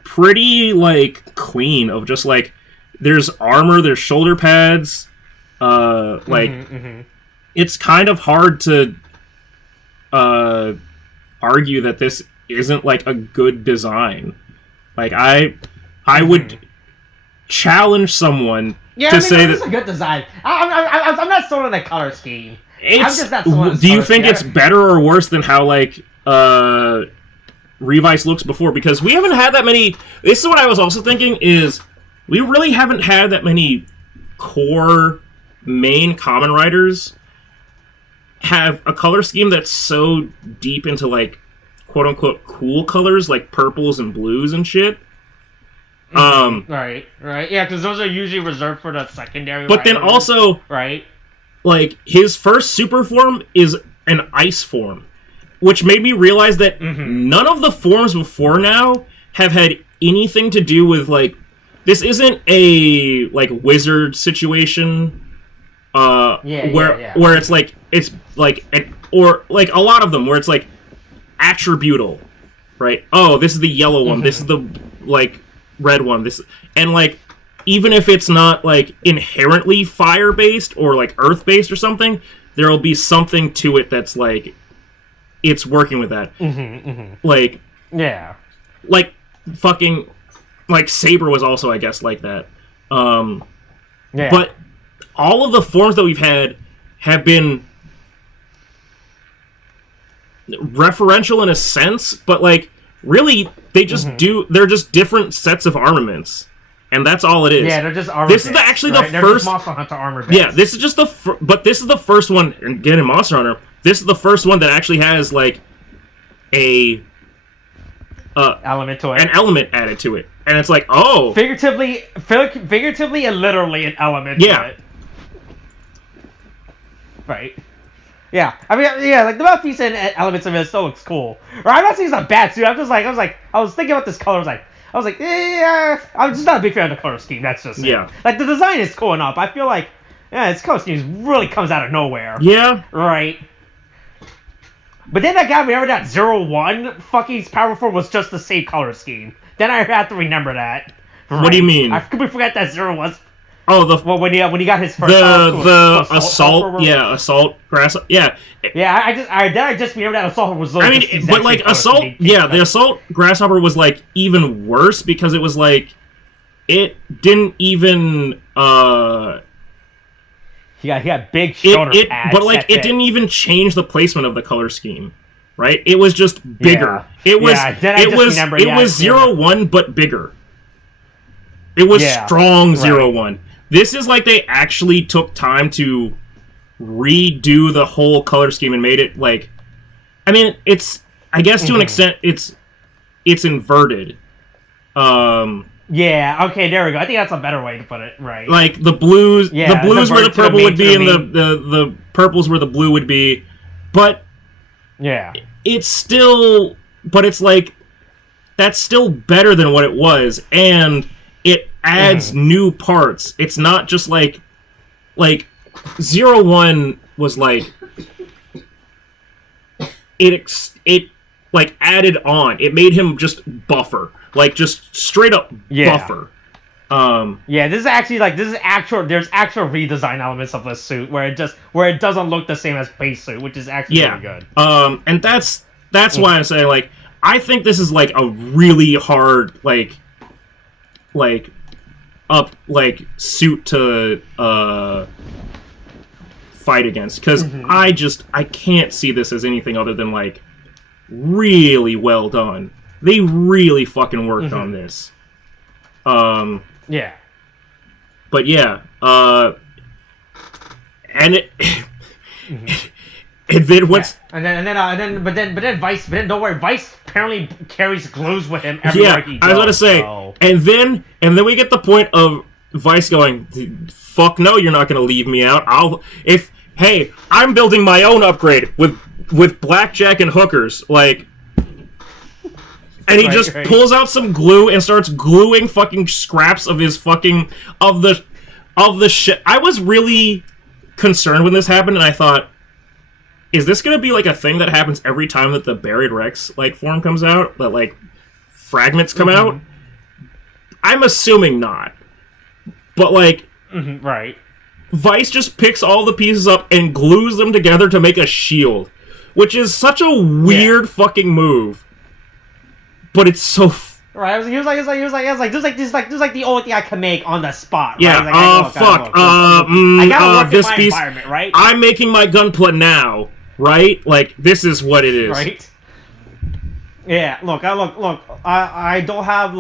pretty like clean of just like. There's armor, there's shoulder pads, it's kind of hard to argue that this isn't, like, a good design. Like, I would challenge someone to say that... it's a good design. I'm not sold on the color scheme. I'm just not sold on the Do you think it's better or worse than how, like, Revice looks before? Because we haven't had that many... This is what I was also thinking, is... We really haven't had that many core main Kamen Riders have a color scheme that's so deep into, like, quote-unquote cool colors, like purples and blues and shit. Right. Yeah, because those are usually reserved for the secondary But riders, then also, right? like, his first super form is an ice form. which made me realize that none of the forms before now have had anything to do with, like, this isn't a, like, wizard situation, where it's like, or, like, a lot of them, where it's, like, attributal, right? Oh, this is the yellow one, this is the, like, red one, this, and, like, even if it's not, like, inherently fire-based or, like, earth-based or something, there'll be something to it that's, like, it's working with that. Like... Yeah. Like, fucking... Like, Saber was also, I guess, like that. But all of the forms that we've had have been referential in a sense, but, like, really, they just they're just different sets of armaments. And that's all it is. Yeah, they're just armor This is actually the they're first... Just Monster Hunter armor bits. Yeah, this is just the... But this is the first one, and again in Monster Hunter, this is the first one that actually has, like, a... element to it. An element added to it. And it's like, oh... Figuratively and literally an element to it. Right. Yeah, I mean, yeah, like, the mouthpiece and elements of it still looks cool. Or I'm not saying it's a bad suit, I was thinking about this color, I was like, I'm just not a big fan of the color scheme, that's just it. Like, the design is cool enough, I feel like, its color scheme really comes out of nowhere. Yeah. Right. But then that guy, remember that 01 fucking power form was just the same color scheme. Then I had to remember that. Right. What do you mean? I completely forgot that 0 was... Oh, when he got his first assault grass. Yeah. I just remember that assault was. I mean, but like assault, the assault grasshopper was like even worse because it was like it didn't even. He got big shoulder pads. But like it didn't even change the placement of the color scheme, right? It was just bigger. It was 0-1 but bigger. It was strong 0-1. This is like they actually took time to redo the whole color scheme and made it like... I mean, it's... I guess to an extent, it's inverted. Yeah, okay, there we go. I think that's a better way to put it, right. Like, the blues where the purple would be and the purples where the blue would be. But... Yeah. It's still... But it's like... That's still better than what it was, and... It adds new parts. It's not just like 0-1 was like it like added on. It made him just buffer, like just straight up buffer. Yeah, this is actual. There's actual redesign elements of this suit where it doesn't look the same as base suit, which is actually really good. And that's why I'm saying like I think this is like a really hard suit to fight against, because I can't see this as anything other than like really well done. They really fucking worked on this. Yeah. But yeah, and it and then what's but then Vice, don't worry, Vice apparently carries glues with him everywhere he goes. I was gonna say, and then we get the point of Vice going, "Fuck no, you're not gonna leave me out. I'm building my own upgrade with blackjack and hookers, like." And he pulls out some glue and starts gluing fucking scraps of his fucking of the shit. I was really concerned when this happened, and I thought, is this gonna be like a thing that happens every time that the Birdie Rex like form comes out? That like fragments come out? I'm assuming not. But like, right. Vice just picks all the pieces up and glues them together to make a shield, which is such a weird fucking move. But it's so. Right, he was like, this is like the only thing I can make on the spot. Right? Yeah. I gotta work this in my piece, environment, right? I'm making my gunpla now, right? Like this is what it is, right? Yeah. I don't have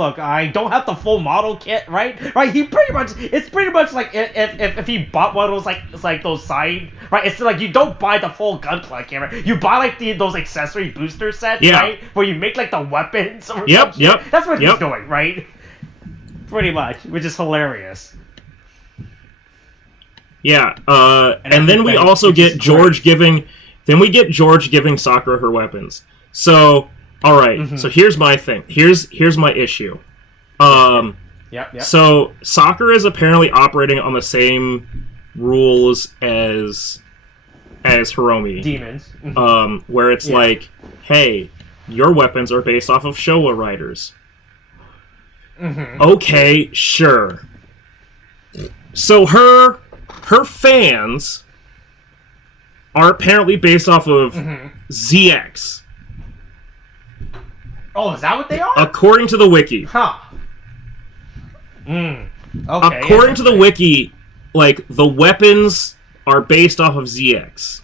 the full model kit, right? Right. It's pretty much like if he bought one of those it's like those side, right? It's like you don't buy the full gunpla camera. You buy like those accessory booster sets, right? Where you make like the weapons or something. That's what he's doing, right? Pretty much, which is hilarious. Yeah. And then we also get George giving Then we get George giving Sakura her weapons. So, all right. So here's my thing. Here's my issue. Yep. So Sakura is apparently operating on the same rules as Hiromi. Demons. Where it's like, hey, your weapons are based off of Showa Writers. Okay, sure. So her fans are apparently based off of ZX. Oh, is that what they are? According to the wiki. Huh. Okay. According to the wiki, like, the weapons are based off of ZX.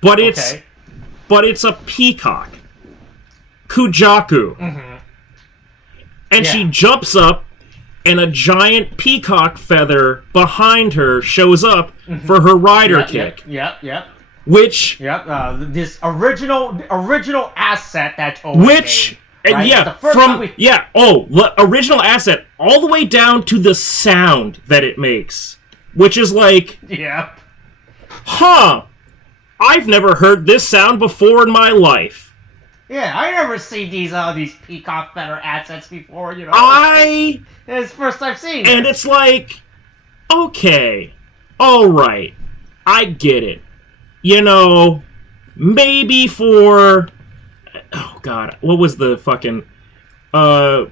But it's a peacock. Kujaku. And she jumps up, and a giant peacock feather behind her shows up for her rider kick. Yep. Which... this original asset that Which... Right? Original asset, all the way down to the sound that it makes. Which is like... Yeah. Huh! I've never heard this sound before in my life. Yeah, I never seen these peacock feather assets before, you know. It's the first I've seen And this. It's like, okay, alright, I get it. You know, maybe for... Oh, God, what was the fucking... what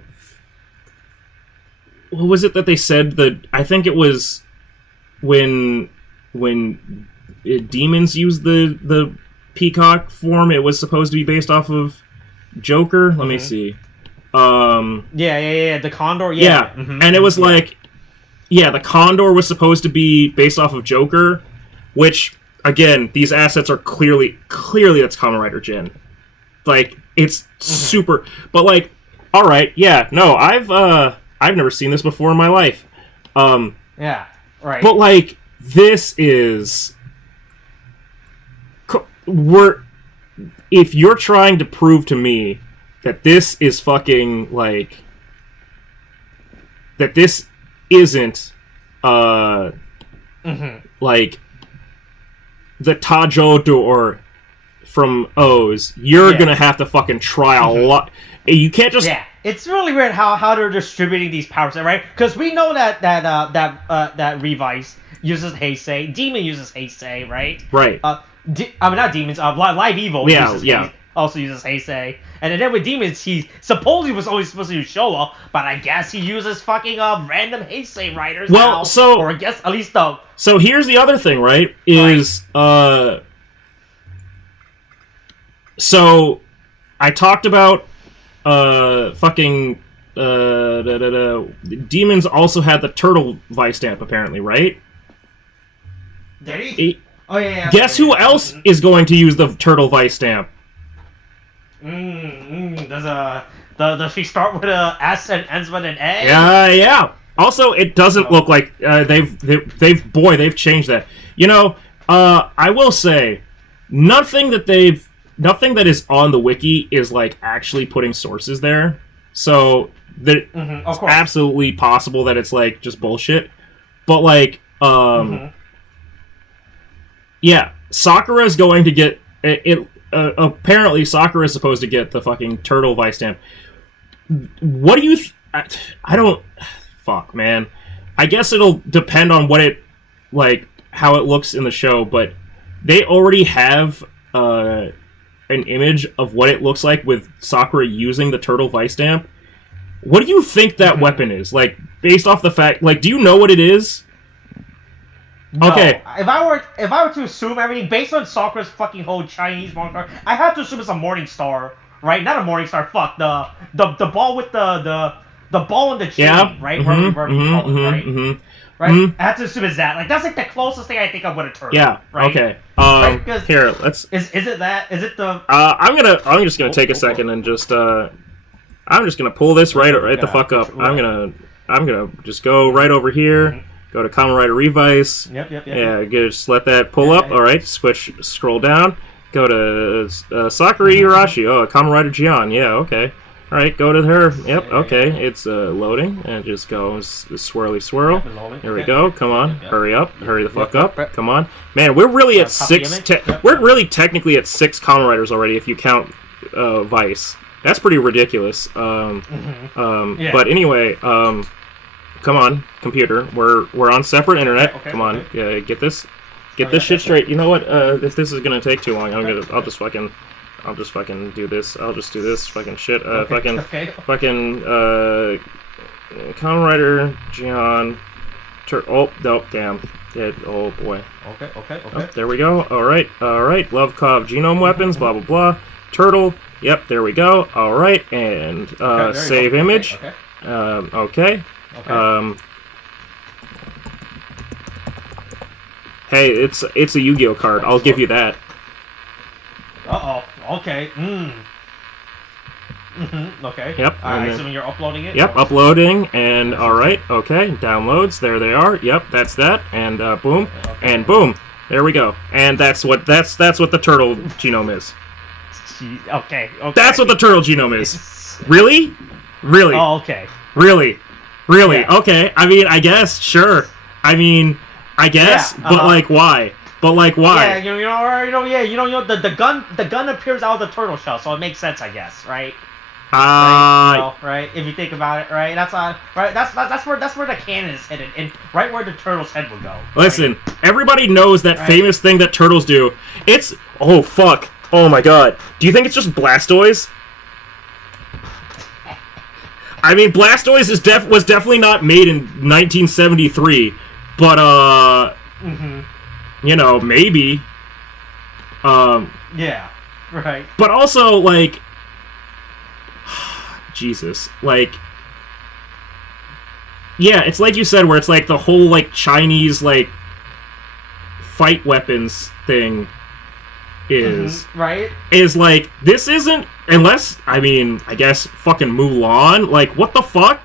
was it that they said? I think it was when demons used the peacock form, it was supposed to be based off of Joker. Let me see. The condor. Yeah. And it was like, the condor was supposed to be based off of Joker, which again, these assets are clearly that's Kamen Rider Gen. Like, it's super, but like, all right, no, I've never seen this before in my life. Yeah, right. But like, this is. If you're trying to prove to me that this is fucking, like... That this isn't, like, the Tajo door from O's, you're gonna have to fucking try a lot. You can't just... Yeah, it's really weird how they're distributing these powers, right? Because we know that Revice uses Heisei, Demon uses Heisei, right? Right. Not Demons. Live Evil also uses Heisei, and then with Demons, he supposedly was always supposed to use Showa, but I guess he uses fucking random Heisei writers. Well, now, or I guess at least the. So here's the other thing, right? So I talked about Demons also had the turtle Vise Stamp, apparently, right? Did he? Oh, yeah. Guess who else is going to use the turtle Vise Stamp? Does she start with a S and ends with an A? Yeah. Also, it doesn't look like they've changed that. You know, I will say, nothing that is on the wiki is like actually putting sources there. So it's absolutely possible that it's like just bullshit. But like, yeah, Sakura is going to get it. Apparently, Sakura is supposed to get the fucking turtle Vise Stamp. What do you? I don't. Fuck, man. I guess it'll depend on what it how it looks in the show. But they already have an image of what it looks like with Sakura using the turtle Vise Stamp. What do you think that weapon is? Like, based off the fact, do you know what it is? No. Okay. If I were to assume everything based on Sakura's fucking whole Chinese manga, I have to assume it's a Morning Star, right? Not a Morning Star. Fuck the ball with the ball in the chin, right? Wherever you call it, right? Right. I have to assume it's that. Like, that's like the closest thing I think of with a turtle. Yeah. Right? Okay. Right? Here, let's. Is it that? Is it the? I'm just gonna take a second and just I'm just gonna pull this right the fuck up. I'm gonna just go right over here. Go to Kamen Rider Revice. Yep. Yeah, just let that pull up. All right, scroll down. Go to Sakura Igarashi. Oh, Kamen Rider Gion. Yeah, okay. Alright, go to her. Yep, okay. It's loading, and just goes swirly swirl. Here we go. Come on. Hurry up. Hurry the fuck up. Come on. Man, we're really at 6... We're really technically at 6 Kamen Riders already, if you count Vise. That's pretty ridiculous. But anyway, come on, computer. We're on separate internet. Come on. Get this shit straight. You know what? If this is gonna take too long, I'll just fucking do this. I'll just do this fucking shit. Kamen Rider Gian. Oh, no, damn. Dead. Oh boy. Okay. Oh, there we go. All right. Love Cov genome weapons. Blah blah blah. Turtle. Yep. There we go. All right. And save image. Okay. Hey, it's a Yu-Gi-Oh card. I'll give you that. Okay. Okay. Yep. Alright, so when you're uploading it? Yep, uploading, and alright, okay, downloads, there they are, yep, that's that, and boom, and boom, there we go. And that's what the turtle genome is. Okay. That's what the turtle genome is. Really? Oh, okay. Really? Yeah. Okay, I mean, I guess, sure. I mean, I guess, but like, why? Yeah, the gun appears out of the turtle shell, so it makes sense, I guess, right? Right? If you think about it, right? That's where the cannon is hidden, and right where the turtle's head would go. Listen, everybody knows that famous thing that turtles do. It's fuck. Oh my god. Do you think it's just Blastoise? I mean, Blastoise was definitely not made in 1973, but you know, maybe. Yeah. Right. But also, like, Jesus, like, yeah, it's like you said, where it's like the whole like Chinese like fight weapons thing is right. Is like, this isn't, unless, I mean, I guess fucking Mulan. Like, what the fuck?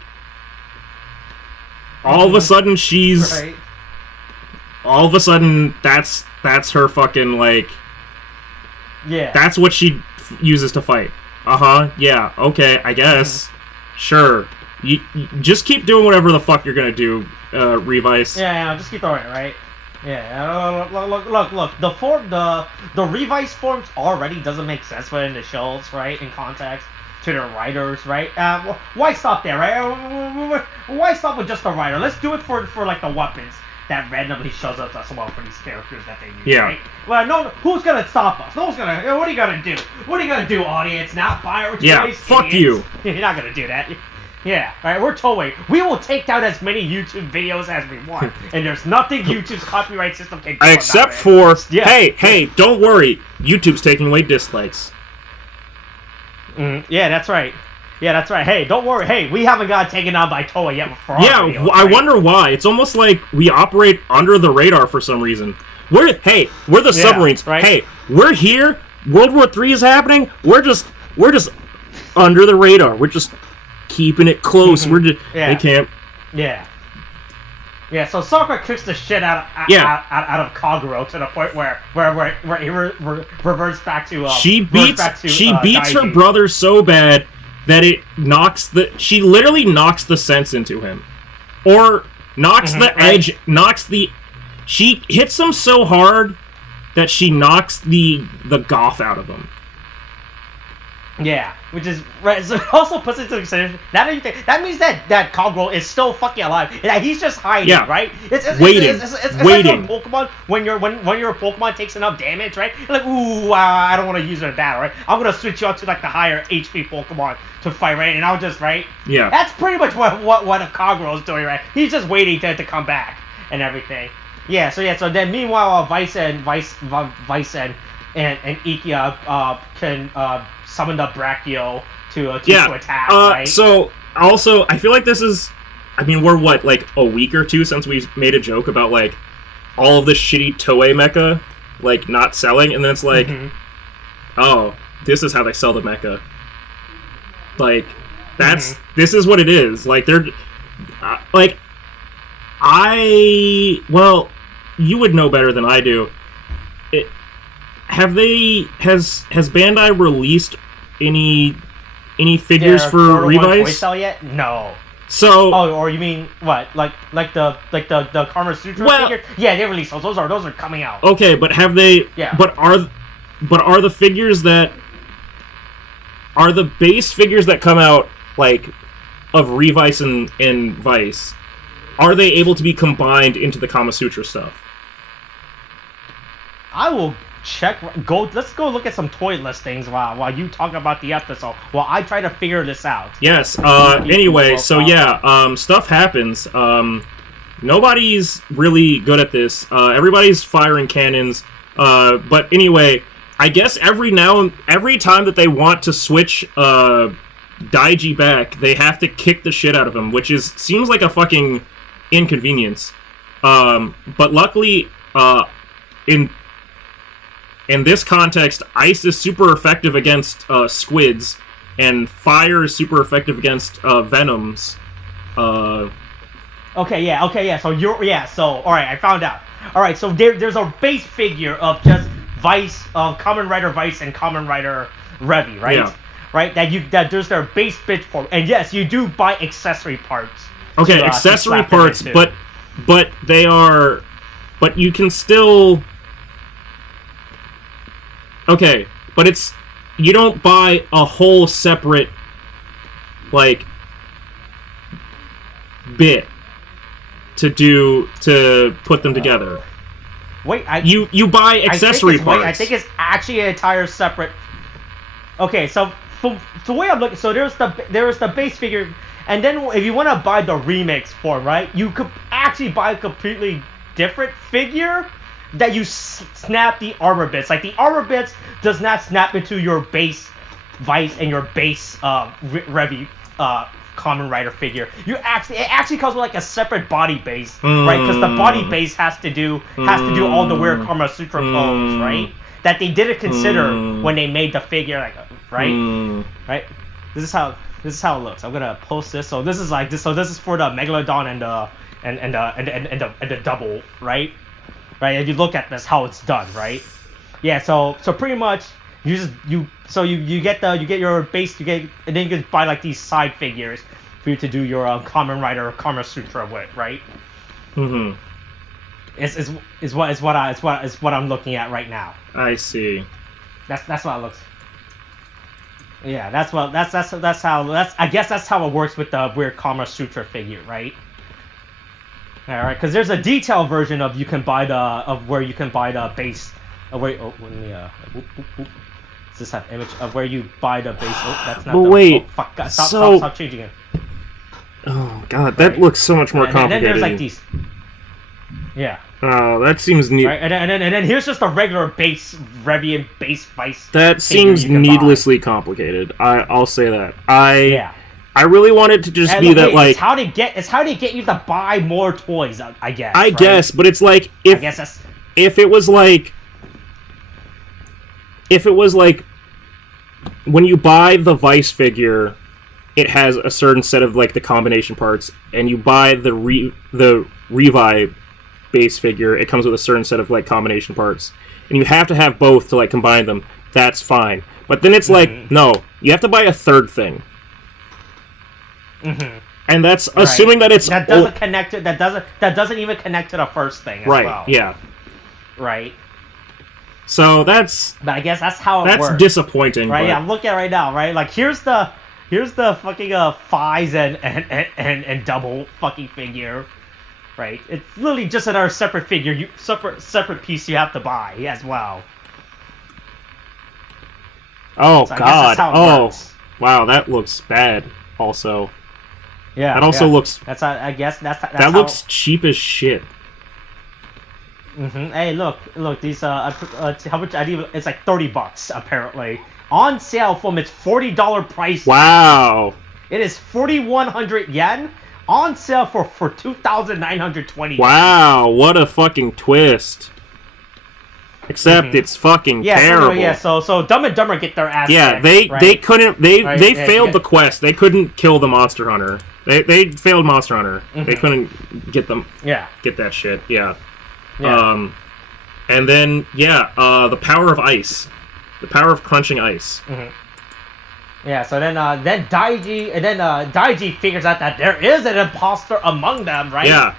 All of a sudden she's. Right. All of a sudden, that's her fucking, like... Yeah. That's what she uses to fight. Yeah, okay, I guess. Sure. You just keep doing whatever the fuck you're gonna do, Revice. Yeah, just keep throwing it, right? Yeah, look. The Revice forms already doesn't make sense within the shows, right? In context to the writers, right? Why stop there, right? Why stop with just the writer? Let's do it for like, the weapons that randomly shows up as well for these characters that they use, right? Well, no, who's gonna stop us? No one's gonna. What are you gonna do? What are you gonna do, audience? Not buy our choice? Yeah, fuck idiots. You're not gonna do that. Yeah, alright, we're Toei. We will take down as many YouTube videos as we want, and there's nothing YouTube's copyright system can do except about for, hey, don't worry, YouTube's taking away dislikes. Yeah, that's right. Hey, don't worry. Hey, we haven't got taken out by Toei yet for our videos, I wonder why. It's almost like we operate under the radar for some reason. We're the submarines. Right? Hey, we're here. World War III is happening. We're just under the radar. We're just keeping it close. We're just they can't. Yeah, so Sakura kicks the shit out of Kaguro to the point where he reverts back to she beats Daiji. her brother so bad that she literally knocks the sense into him, or knocks the edge, she hits him so hard that she knocks the goth out of him. Yeah, which is right. So it also puts into consideration that means that Kaguro is still fucking alive. He's just hiding, right? It's waiting. It's like a Pokemon when your Pokemon takes enough damage, right? You're like, ooh, I don't want to use it in battle, right? I'm gonna switch you out to like the higher HP Pokemon to fight, right? And I'll just Yeah. That's pretty much what a Kaguro is doing, right? He's just waiting to come back and everything. Yeah. So then meanwhile, Vise and Ikia can summon the Brachio to attack, right? So, also, I feel like this is... I mean, we're, like a week or two since we made a joke about, like, all of the shitty Toei mecha, like, not selling, and then it's like, oh, this is how they sell the mecha. Like, this is what it is. Like, they're... well, you would know better than I do. Has Bandai released any any figures for Revice yet? No. So. Oh, or you mean what? Like the Kama Sutra figure? Yeah, they released those. Those are coming out. Okay, but have they? Yeah. But are the figures that are the base figures that come out like of Revice and Vice? Are they able to be combined into the Kama Sutra stuff? I will check. Let's go look at some toy listings while you talk about the episode. While I try to figure this out. Yes. Anyway, so yeah, stuff happens. Nobody's really good at this. Everybody's firing cannons. But anyway, I guess every time that they want to switch Daiji back, they have to kick the shit out of him, which seems like a fucking inconvenience. But luckily, in this context, ice is super effective against squids, and fire is super effective against venoms. Okay, yeah. So all right, I found out. All right, so there's a base figure of just Vice, Kamen Rider Vice and Kamen Rider Revi, right? Yeah. Right. That there's their base bit form, and yes, you do buy accessory parts. Okay, accessory parts, but they are, but you can still. Okay, but you don't buy a whole separate, like, bit to put them together. Wait, you buy accessory parts. I think it's actually an entire separate. Okay, so the way I'm looking, so there's the base figure, and then if you want to buy the remix form, right, you could actually buy a completely different figure that you snap the armor bits. Like, the armor bits does not snap into your base Vice and your base Revi Kamen Rider figure. It actually comes with like a separate body base, right? Because the body base has to do all the weird Kama Sutra pose, right? That they didn't consider when they made the figure, like, right? Right? This is how it looks. I'm gonna post this. So this is like this. So this is for the Megalodon and the double, right? Right, if you look at this, how it's done, right? Yeah, so pretty much you get your base, and then you can buy like these side figures for you to do your Kamen Rider Kama Sutra with, right? Mm-hmm. Is what I'm looking at right now. I see. That's what it looks. Yeah, I guess that's how it works with the weird Kama Sutra figure, right? All right, because there's a detailed version of where you can buy the base. Oh wait, let me Does this have image of where you buy the base? Oh, that's not. But wait, fuck! God, stop changing it. Oh god, that looks so much more complicated. And then there's like these. Yeah. Oh, that seems neat. Right, and then here's just a regular base Revian base Vice. That seems needlessly complicated. I'll say that. I really wanted to just be that, like... It's how they get you to buy more toys, I guess. I guess, but it's like, if it was like, when you buy the Vice figure, it has a certain set of, like, the combination parts, and you buy the Revi base figure, it comes with a certain set of, like, combination parts, and you have to have both to, like, combine them. That's fine. But then it's like, no, you have to buy a third thing. Mm-hmm. And that's assuming that it's that doesn't even connect to the first thing as well. Right, yeah. Right. So that's... But I guess that's how it works. That's disappointing. Right, yeah, I'm looking at it right now, right? Like, here's the fucking Fies and double fucking figure. Right? It's literally just another separate figure, separate piece you have to buy as well. Oh, so God. Works. Wow, that looks bad also. Yeah, that also looks. That's how, I guess that's that looks cheap as shit. Mm-hmm. Hey, look! These how much? It's like $30 apparently on sale from its $40 price. Wow! It is 4,100 yen on sale for 2,920. Wow! What a fucking twist! Except it's fucking terrible. So Dumb and Dumber get their ass. Yeah, they couldn't. They failed the quest. They couldn't kill the Monster Hunter. They failed Monster Hunter. Mm-hmm. They couldn't get them. Yeah. Get that shit. Yeah. And then the power of ice, the power of crunching ice. Mm-hmm. Yeah, so then Daiji figures out that there is an imposter among them, right? Yeah.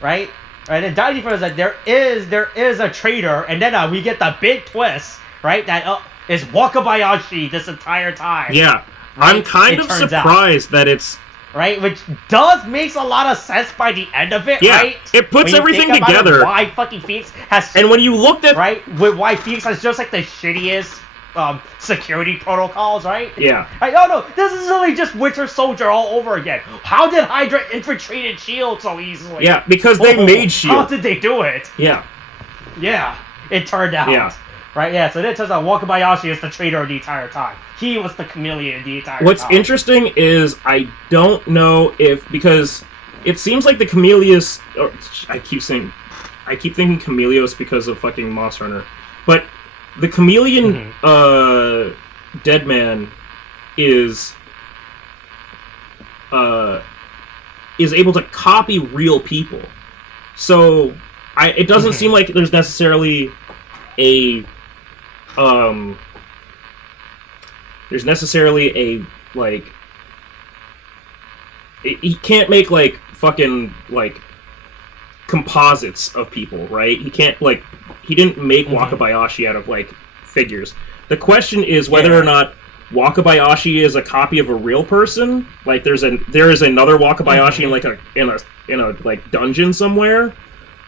Right? Right, and Daiji figures that there is a traitor, and then we get the big twist, right? That is Wakabayashi this entire time. Yeah. Right? I'm kind of surprised that it's... Right, which makes a lot of sense by the end of it, yeah, right? It puts everything together. Why fucking Phoenix has... And when you looked at... Right? Why Phoenix has just like the shittiest security protocols, right? Yeah. Like, oh no, this is really just Winter Soldier all over again. How did Hydra infiltrate S.H.I.E.L.D. so easily? Yeah, because they made S.H.I.E.L.D. How did they do it? Yeah. Yeah, it turned out. Yeah. Right, yeah, so then it turns out Wakabayashi is the traitor the entire time. He was the Chameleon the entire time. What's interesting is I don't know if... Because it seems like the Chameleos... I keep thinking Chameleos because of fucking Moss Runner. But... The Chameleon, Deadman is able to copy real people. So, it doesn't seem like there's necessarily like... He can't make, like, fucking, like, composites of people, right? He can't, like... He didn't make Wakabayashi out of, like, figures. The question is whether or not Wakabayashi is a copy of a real person. Like, there is another Wakabayashi in a like dungeon somewhere,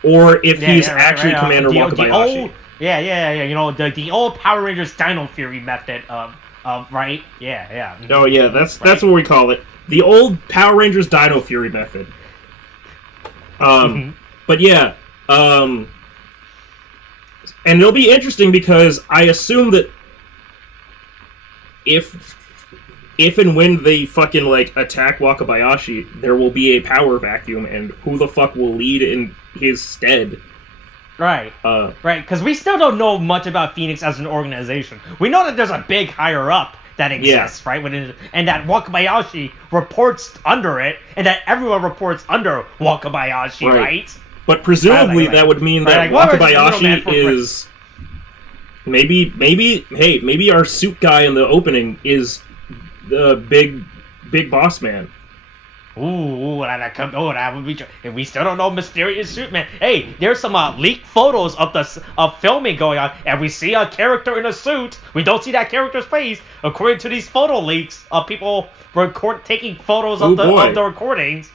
or if he's actually Commander Wakabayashi. You know, the old Power Rangers Dino Fury method of right? Yeah. Oh yeah, that's what we call it. The old Power Rangers Dino Fury method. But yeah, and it'll be interesting because I assume that if and when they fucking, like, attack Wakabayashi, there will be a power vacuum, and who the fuck will lead in his stead? Right. Right, because we still don't know much about Phoenix as an organization. We know that there's a big higher-up that exists, right? And that Wakabayashi reports under it, and that everyone reports under Wakabayashi, right? But presumably that would mean that Wakabayashi is... Maybe our suit guy in the opening is the big boss man. That would be true. And we still don't know Mysterious Suit Man. Hey, there's some leaked photos of filming going on, and we see a character in a suit. We don't see that character's face, according to these photo leaks of people taking photos of the recordings.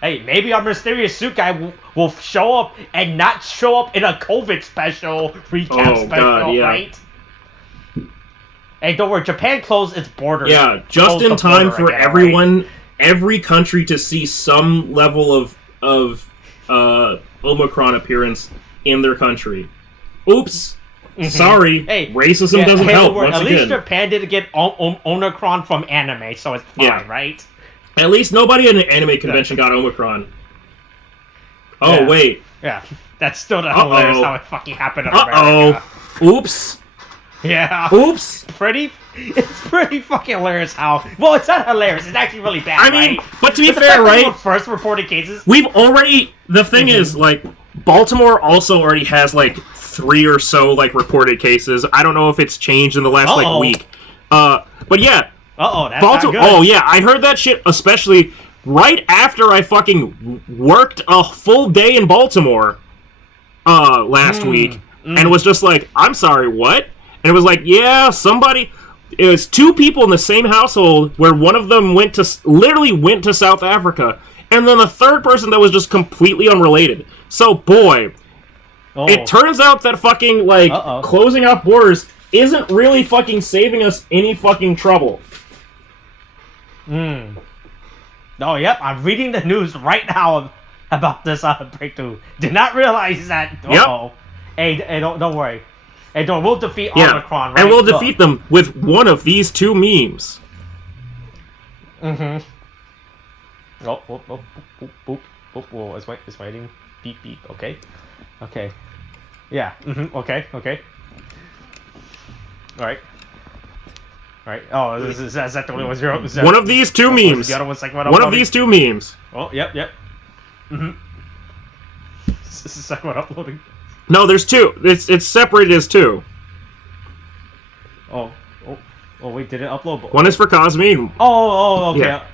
Hey, maybe our Mysterious Suit Guy will show up and not show up in a COVID special, recap special, right? Hey, don't worry, Japan closed its borders. Yeah, just in time for everyone, every country to see some level of Omicron appearance in their country. Oops. Sorry. Hey, racism doesn't help, once again. At least Japan didn't get Omicron from anime, so it's fine, right? At least nobody at an anime convention got Omicron. Oh, wait. Yeah, that's still not hilarious how it fucking happened in America. Oops. Yeah. Oops. It's pretty fucking hilarious how... Well, it's not hilarious. It's actually really bad, I mean, but to be fair, right? First reported cases... We've already... The thing is, like, Baltimore also already has, like, 3 or so, like, reported cases. I don't know if it's changed in the last, like, week. But yeah... that's not good. Oh, yeah, I heard that shit, especially right after I fucking worked a full day in Baltimore last week, and was just like, I'm sorry, what? And it was like, yeah, it was 2 people in the same household where one of them literally went to South Africa, and then the third person that was just completely unrelated. So, boy, it turns out that fucking, like, closing off borders isn't really fucking saving us any fucking trouble. Oh, yep, I'm reading the news right now about this breakthrough. Did not realize that. Yep. Hey, don't worry. Hey, we'll defeat Omicron, right? And we'll defeat them with one of these 2 memes. Oh, it's waiting. Beep, beep, okay. Yeah, okay. Alright. Oh, is that the one? One of these 2 memes. The other one's like one of these 2 memes. Oh, yep. This is the second one uploading. No, there's 2. It's separated as 2. Oh, Oh wait, did it upload? One is for Cosme. Okay. Yeah.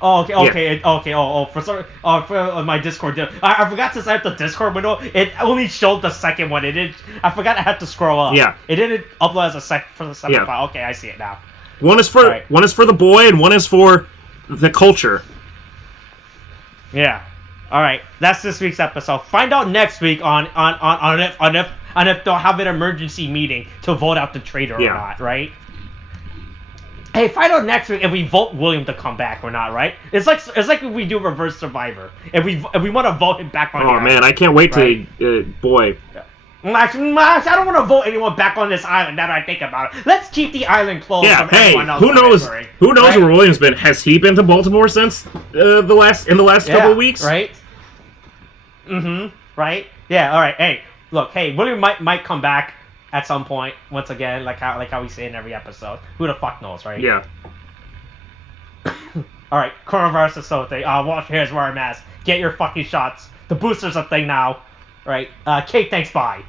For my Discord. I forgot to set up the Discord window. It only showed the second one. It didn't. I forgot I had to scroll up. Yeah. It didn't upload as a for the second file. Okay, I see it now. One is for the boy, and one is for the culture. Yeah. All right. That's this week's episode. Find out next week on if they'll have an emergency meeting to vote out the traitor or not. Right. Hey, find out next week if we vote William to come back or not, right? It's like if we do Reverse Survivor. If we want to vote him back on the island. Man, I can't wait to boy. Actually, I don't want to vote anyone back on this island. Now that I think about it, let's keep the island closed. Yeah, from everyone else who knows? Who knows where William's been? Has he been to Baltimore since the last couple of weeks? Right. Right. Yeah. All right. Hey, look. Hey, William might come back at some point once again, like how we say in every episode. Who the fuck knows, right? Yeah. All right. Coronavirus is so thing. Wash your hands, wear a mask, get your fucking shots. The booster's a thing now. Right. Kate, thanks. Bye.